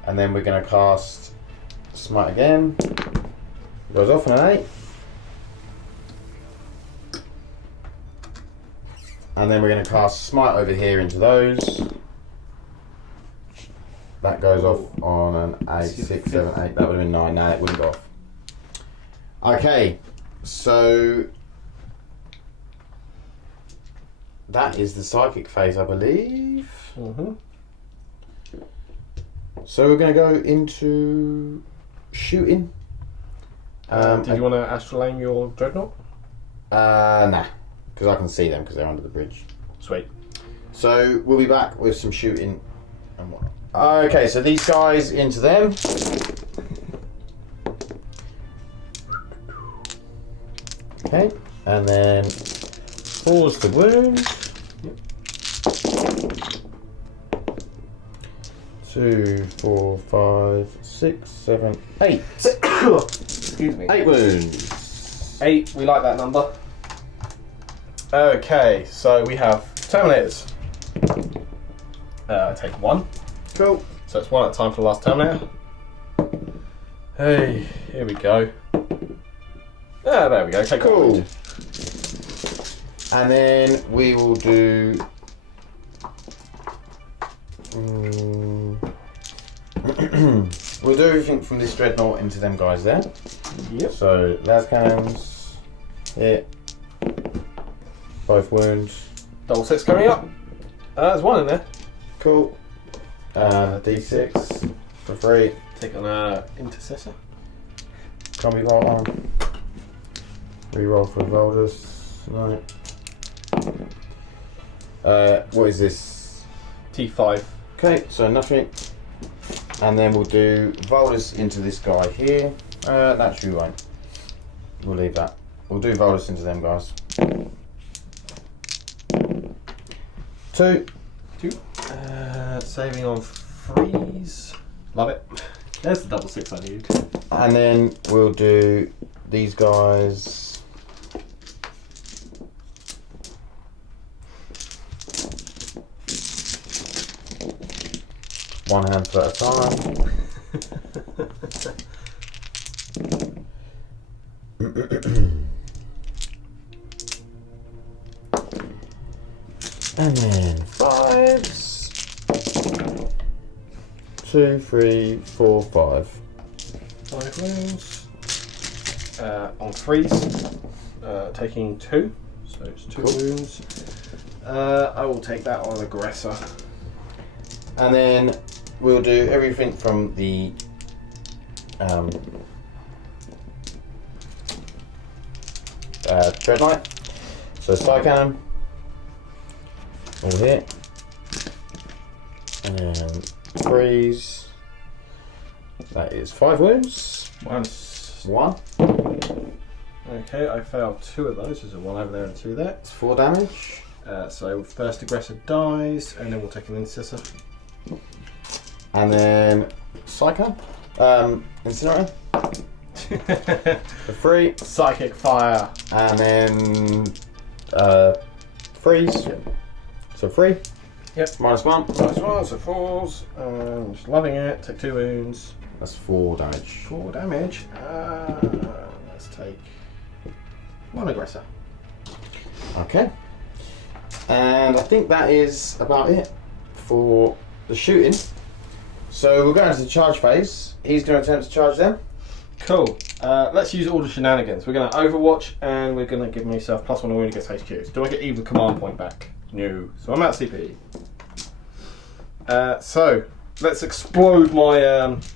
And then we're going to cast smite again. It goes off on an 8. And then we're going to cast smite over here into those. That goes off on an 8, 6, 7, 8. That would have been 9. No, it wouldn't go off. Okay, so that is the psychic phase, I believe. Mm-hmm. So we're going to go into shooting. Did you want to astral aim your dreadnought? Nah, because I can see them because they're under the bridge. Sweet. So we'll be back with some shooting and whatnot. Okay, so these guys into them. Okay, and then pause the wound. Yep. 2, 4, 5, 6, 7, 8. Excuse me. 8 wounds. 8, we like that number. Okay, so we have Terminators. Take 1. Cool. So it's 1 at a time for the last Terminator. Hey, here we go. Ah, there we go. Take Cool. one. And then we will do. We'll do everything from this dreadnought into them guys there. Yep. So las cannons, hit, both wounds. Double six coming up. There's one in there. Cool. D6 for free. Take on intercessor. Can't be right one. Reroll for Voldus. No. What is this? T5. Okay, so nothing. And then we'll do Voldus into this guy here. Naturally we won't. We'll leave that. We'll do Voldus into them guys. 2. Saving on freeze. Love it. There's the double six I need. And then we'll do these guys. One handful at a time. And then 5s. 2, 3, 4, 5. 5 wounds. On freeze. Taking 2. So it's 2 Cool. wounds. I will take that on aggressor. And then we'll do everything from the Dread Knight. So Sky Cannon, all hit, and freeze. That is 5 wounds. Minus 1. Okay, I failed 2 of those. There's a 1 over there and 2 there. It's 4 damage. So first aggressor dies, and then we'll take an intercessor. And then Psycho, Incinerator for 3. Psychic fire. And then freeze. So 3. Yep. -1. Nice one, so 4s. Just loving it. Take 2 wounds. That's 4 damage. 4 damage. Let's take 1 aggressor. Okay. And I think that is about it for the shooting. So we're going to the charge phase. He's going to attempt to charge them. Cool. Let's use all the shenanigans. We're going to Overwatch, and we're going to give myself +1 wound against HQs. Do I get even command point back? No. So I'm at CP. So let's explode my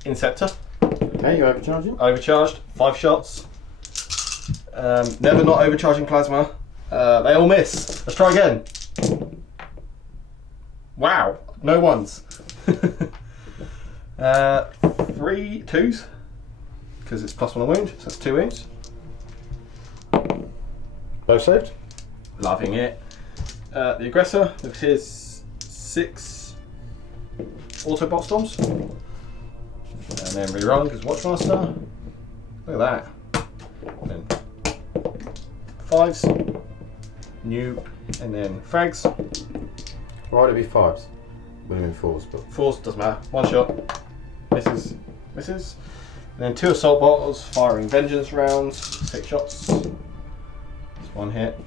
Inceptor. Okay, you overcharge him. Overcharged. 5 shots. Never not overcharging plasma. They all miss. Let's try again. Wow. No ones. 3 2s. Because it's +1 wound. So that's 2 wounds. Both saved. Loving it. The aggressor with his 6 Autobot Storms. And then rerun because Watchmaster. Look at that. And then 5s. New. And then frags. Why would it be 5s? Would have been 4s, but 4s, doesn't matter. 1 shot. Misses. Misses. And then 2 assault bottles firing vengeance rounds. 6 shots. It's 1 hit.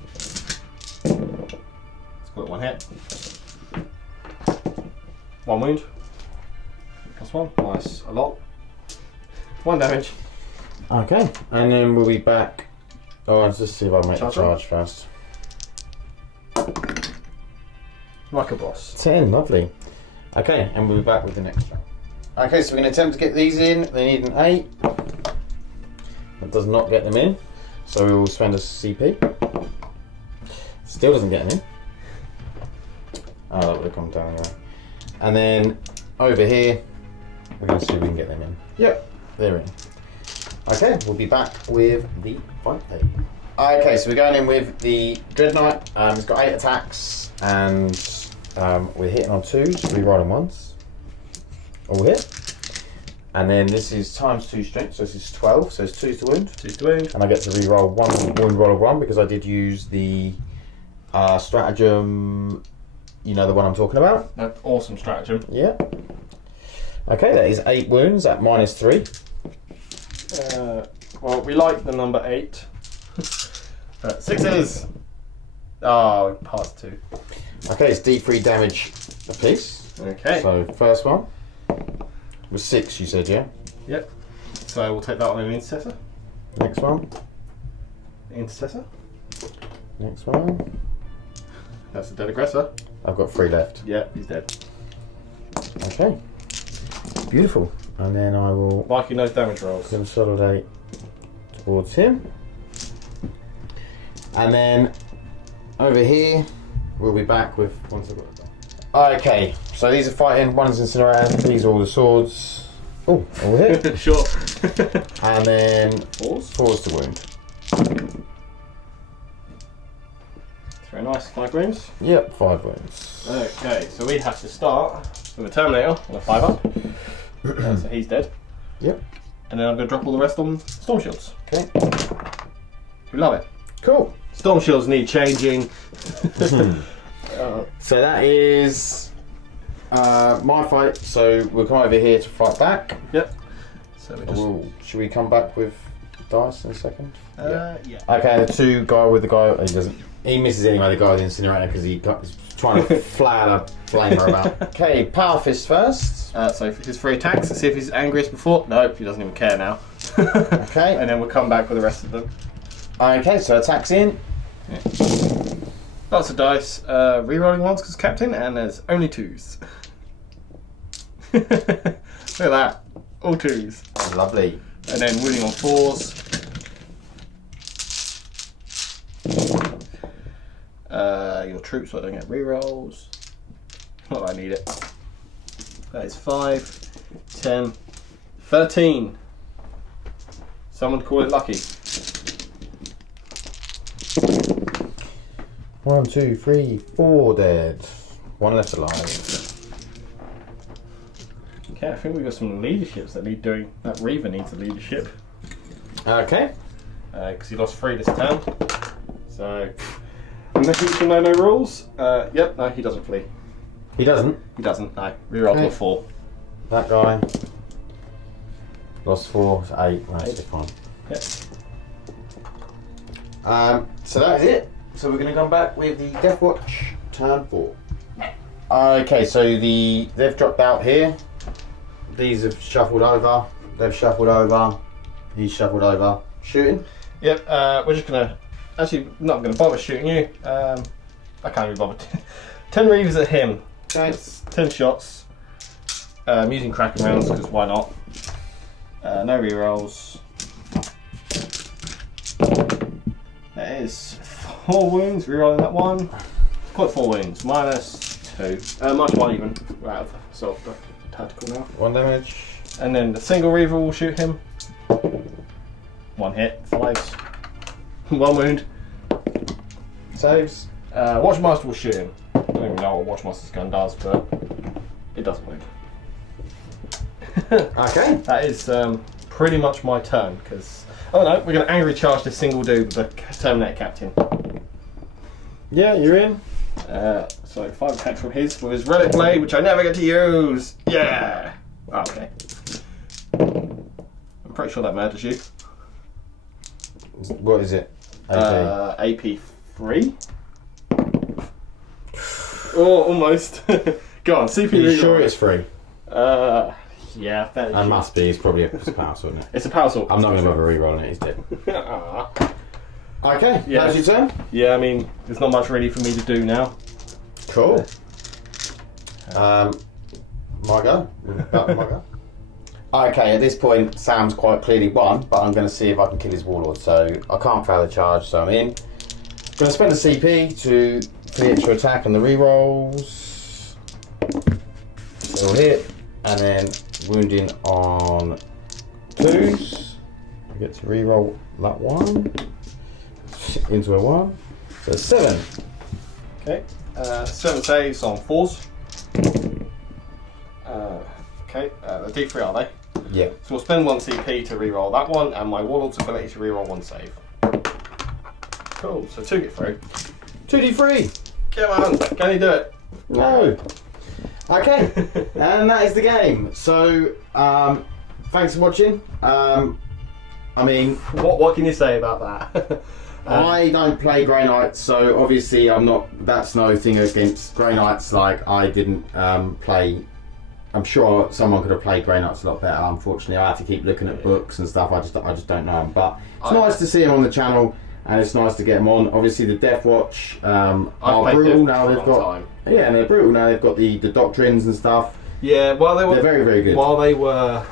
Let's call it 1 hit. 1 wound. +1. Nice. A lot. 1 damage. okay. And then we'll be back. Oh, let's just see if I make Charge the charge first. Like a boss. 10, lovely. Okay, and we'll be back with the next round. Okay, so we're going to attempt to get these in. They need an 8. That does not get them in. So we will spend a CP. Still doesn't get them in. Oh, that would have come down anyway. And then over here, we're going to see if we can get them in. Yep, they're in. Okay, we'll be back with the fight phase. Okay, so we're going in with the Dread Knight. It's got 8 attacks, and we're hitting on 2s, rerolling 1s. All hit. And then this is ×2 strength, so this is 12, so it's 2s to wound. 2 to wound. And I get to reroll 1 wound roll of 1 because I did use the stratagem, you know, the one I'm talking about. An awesome stratagem. Yeah. Okay, that is 8 wounds at -3. Well, we like the number 8. 6s. Oh, past 2. Okay, it's D3 damage a piece. Okay. So first one was 6. You said, yeah. Yep. So we'll take that on an intercessor. Next one. Intercessor. Next one. That's the dead aggressor. I've got 3 left. Yeah, he's dead. Okay. Beautiful. And then I will Marking those damage rolls. consolidate towards him. And then over here, we'll be back with once I've got it done. Okay, so these are fighting. One's incinerator. These are all the swords. Oh, over here. Sure. And then 4s. 4's to wound. Very nice. 5 wounds. Yep, 5 wounds. Okay, so we have to start with a Terminator on a 5-up. So he's dead. Yep. And then I'm going to drop all the rest on Storm Shields. Okay. We love it. Cool. Storm Shields need changing. So that is my fight. So we'll come over here to fight back. Yep. So we just... Should we come back with dice in a second? yeah. Okay, the 2 guy with the guy. He doesn't. He misses anyway. The guy with the incinerator because he's trying to flail a flamer about. Okay, Power Fist first. So his 3 attacks. Let's see if he's as angry as before. Nope, he doesn't even care now. Okay. And then we'll come back with the rest of them. Okay, so attacks in. Yeah. Lots of dice. Rerolling ones because captain, and there's only 2s. Look at that. All 2s. Lovely. And then winning on 4s. Your troops so I don't get rerolls. Not that I need it. That is 5, 10, 13. Someone call it lucky. 1, 2, 3, 4 dead. 1 left alive. Okay, I think we've got some leaderships that need doing. That Reaver needs a leadership. Okay. Because he lost 3 this turn. So, unless he can know no rules. Yep, no, he doesn't flee. He doesn't. He doesn't, no. Reroll to a 4. That guy lost 4, 8. That's 8. fine. Yep. So that is it. So we're going to come back with the Deathwatch Turn 4. Okay, so they've dropped out here. These have shuffled over. They've shuffled over. He's shuffled over. Shooting. Yep, we're just going to... Actually, not going to bother shooting you. I can't be bothered. 10 Reavers at him. Okay. That's 10 shots. I'm using cracking rounds because why not? No rerolls. That is 4 wounds. Rerolling that one. Quite 4 wounds. -2. -1 even. We're out of sort of tactical now. 1 damage. And then the single Reaver will shoot him. 1 hit. 5s. 1 wound. Saves. Watchmaster will shoot him. I don't even know what Watchmaster's gun does, but it does wound. Okay. That is pretty much my turn, because... Oh no, we're going to angry charge this single dude with the Terminator Captain. Yeah, you're in. So 5 attacks from his, with his Relic Blade, which I never get to use! Yeah! Oh, okay. I'm pretty sure that murders you. What is it? AP. AP 3? Oh, almost. Go on, CP. Are you sure it's free? Yeah, fairly It sure. must be. It's probably a power sword, isn't it? It's a power sword. I'm not going to bother re-rolling it. He's dead. Okay. Yeah. How's your turn? Yeah, I mean, there's not much really for me to do now. Cool. My go. My go. Okay, at this point, Sam's quite clearly won, but I'm going to see if I can kill his warlord. So I can't fail the charge, so I'm in. Going to spend a CP to the extra attack and the re-rolls. It'll hit, and then wounding on 2s. I get to re-roll that 1 into a 1. So 7. Okay. 7 saves on 4s. Okay, the D3 are they? Yeah. So we'll spend 1 CP to re-roll that one, and my warlord's ability to re-roll 1 save. Cool, so 2 get through. 2d3. Come on, can you do it? No. Okay, and that is the game. So, thanks for watching. I mean, what can you say about that? I don't play Grey Knights, so obviously I'm not. That's no thing against Grey Knights. Like I didn't play. I'm sure someone could have played Grey Knights a lot better. Unfortunately, I have to keep looking at books and stuff. I just don't know them. But it's nice to see them on the channel, and it's nice to get them on. Obviously, the Deathwatch are brutal now. They've got and they're brutal now. They've got the doctrines and stuff. Yeah, well, they're very, very good. While they were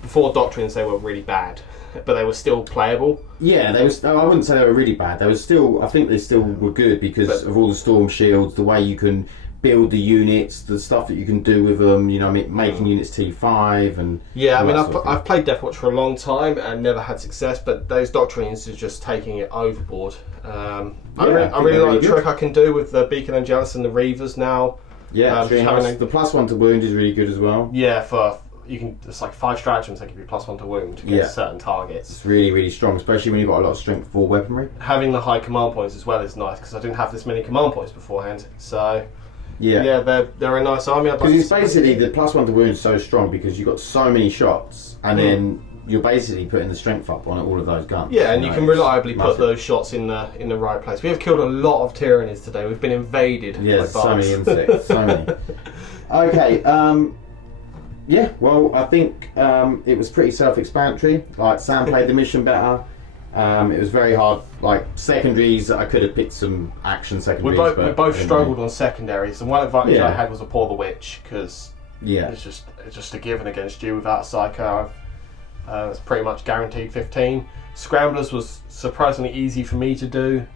before doctrines, they were really bad. But they were still playable. Yeah, they was. I wouldn't say they were really bad. They were still. I think they still were good because of all the storm shields, the way you can build the units, the stuff that you can do with them. You know, making units T5 and. Yeah, I mean, I've played Deathwatch for a long time and never had success. But those doctrines are just taking it overboard. I really like the trick I can do with the Beacon Angelus and the Reavers now. Yeah, the +1 to wound is really good as well. Yeah, it's like 5 stratagems that give you +1 to wound against certain targets. It's really, really strong, especially when you've got a lot of strength 4 weaponry. Having the high command points as well is nice because I didn't have this many command points beforehand. So yeah, they're a nice army. Because it's basically the +1 to wound is so strong because you've got so many shots, and then you're basically putting the strength up on all of those guns. Yeah, and you can reliably put those shots in the right place. We have killed a lot of tyrannies today. We've been invaded. Yeah, so many insects, so many. Okay. Yeah, well, I think it was pretty self-explanatory. Like, Sam played the mission better. It was very hard. Like, secondaries, I could have picked some action secondaries. We both struggled on secondaries. And one advantage I had was a Pour the Witch, because it's just a given against you without a Psycho. It's pretty much guaranteed 15. Scramblers was surprisingly easy for me to do.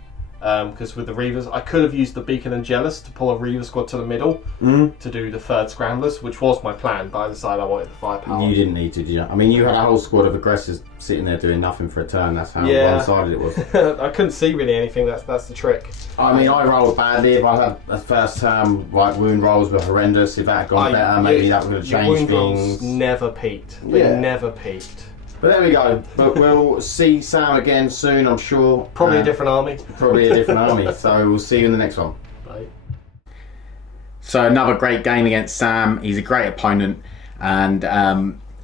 Because with the Reavers, I could have used the Beacon Angelus to pull a Reaver squad to the middle to do the 3rd Scramblers, which was my plan, but I decided I wanted the firepower. You didn't need to, did you? I mean, you had a whole squad of aggressors sitting there doing nothing for a turn. That's how one-sided it was. I couldn't see really anything. That's the trick. I mean, I rolled badly. If I had a first turn, like, wound rolls were horrendous. If that had gone better, maybe that would have changed things. Never peaked. They never peaked. But there we go. But we'll see Sam again soon, I'm sure. Probably a different army. Probably a different army. So we'll see you in the next one. Bye. So another great game against Sam. He's a great opponent. And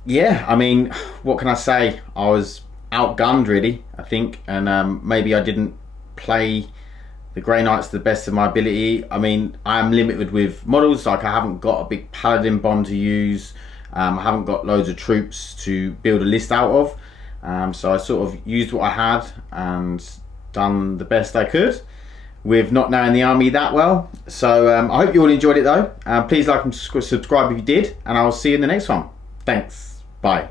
yeah, I mean, what can I say? I was outgunned, really, I think. And maybe I didn't play the Grey Knights to the best of my ability. I mean, I am limited with models. Like, I haven't got a big Paladin bomb to use. I haven't got loads of troops to build a list out of, so I sort of used what I had and done the best I could with not knowing the army that well. So I hope you all enjoyed it though. Please like and subscribe if you did, and I'll see you in the next one. Thanks. Bye.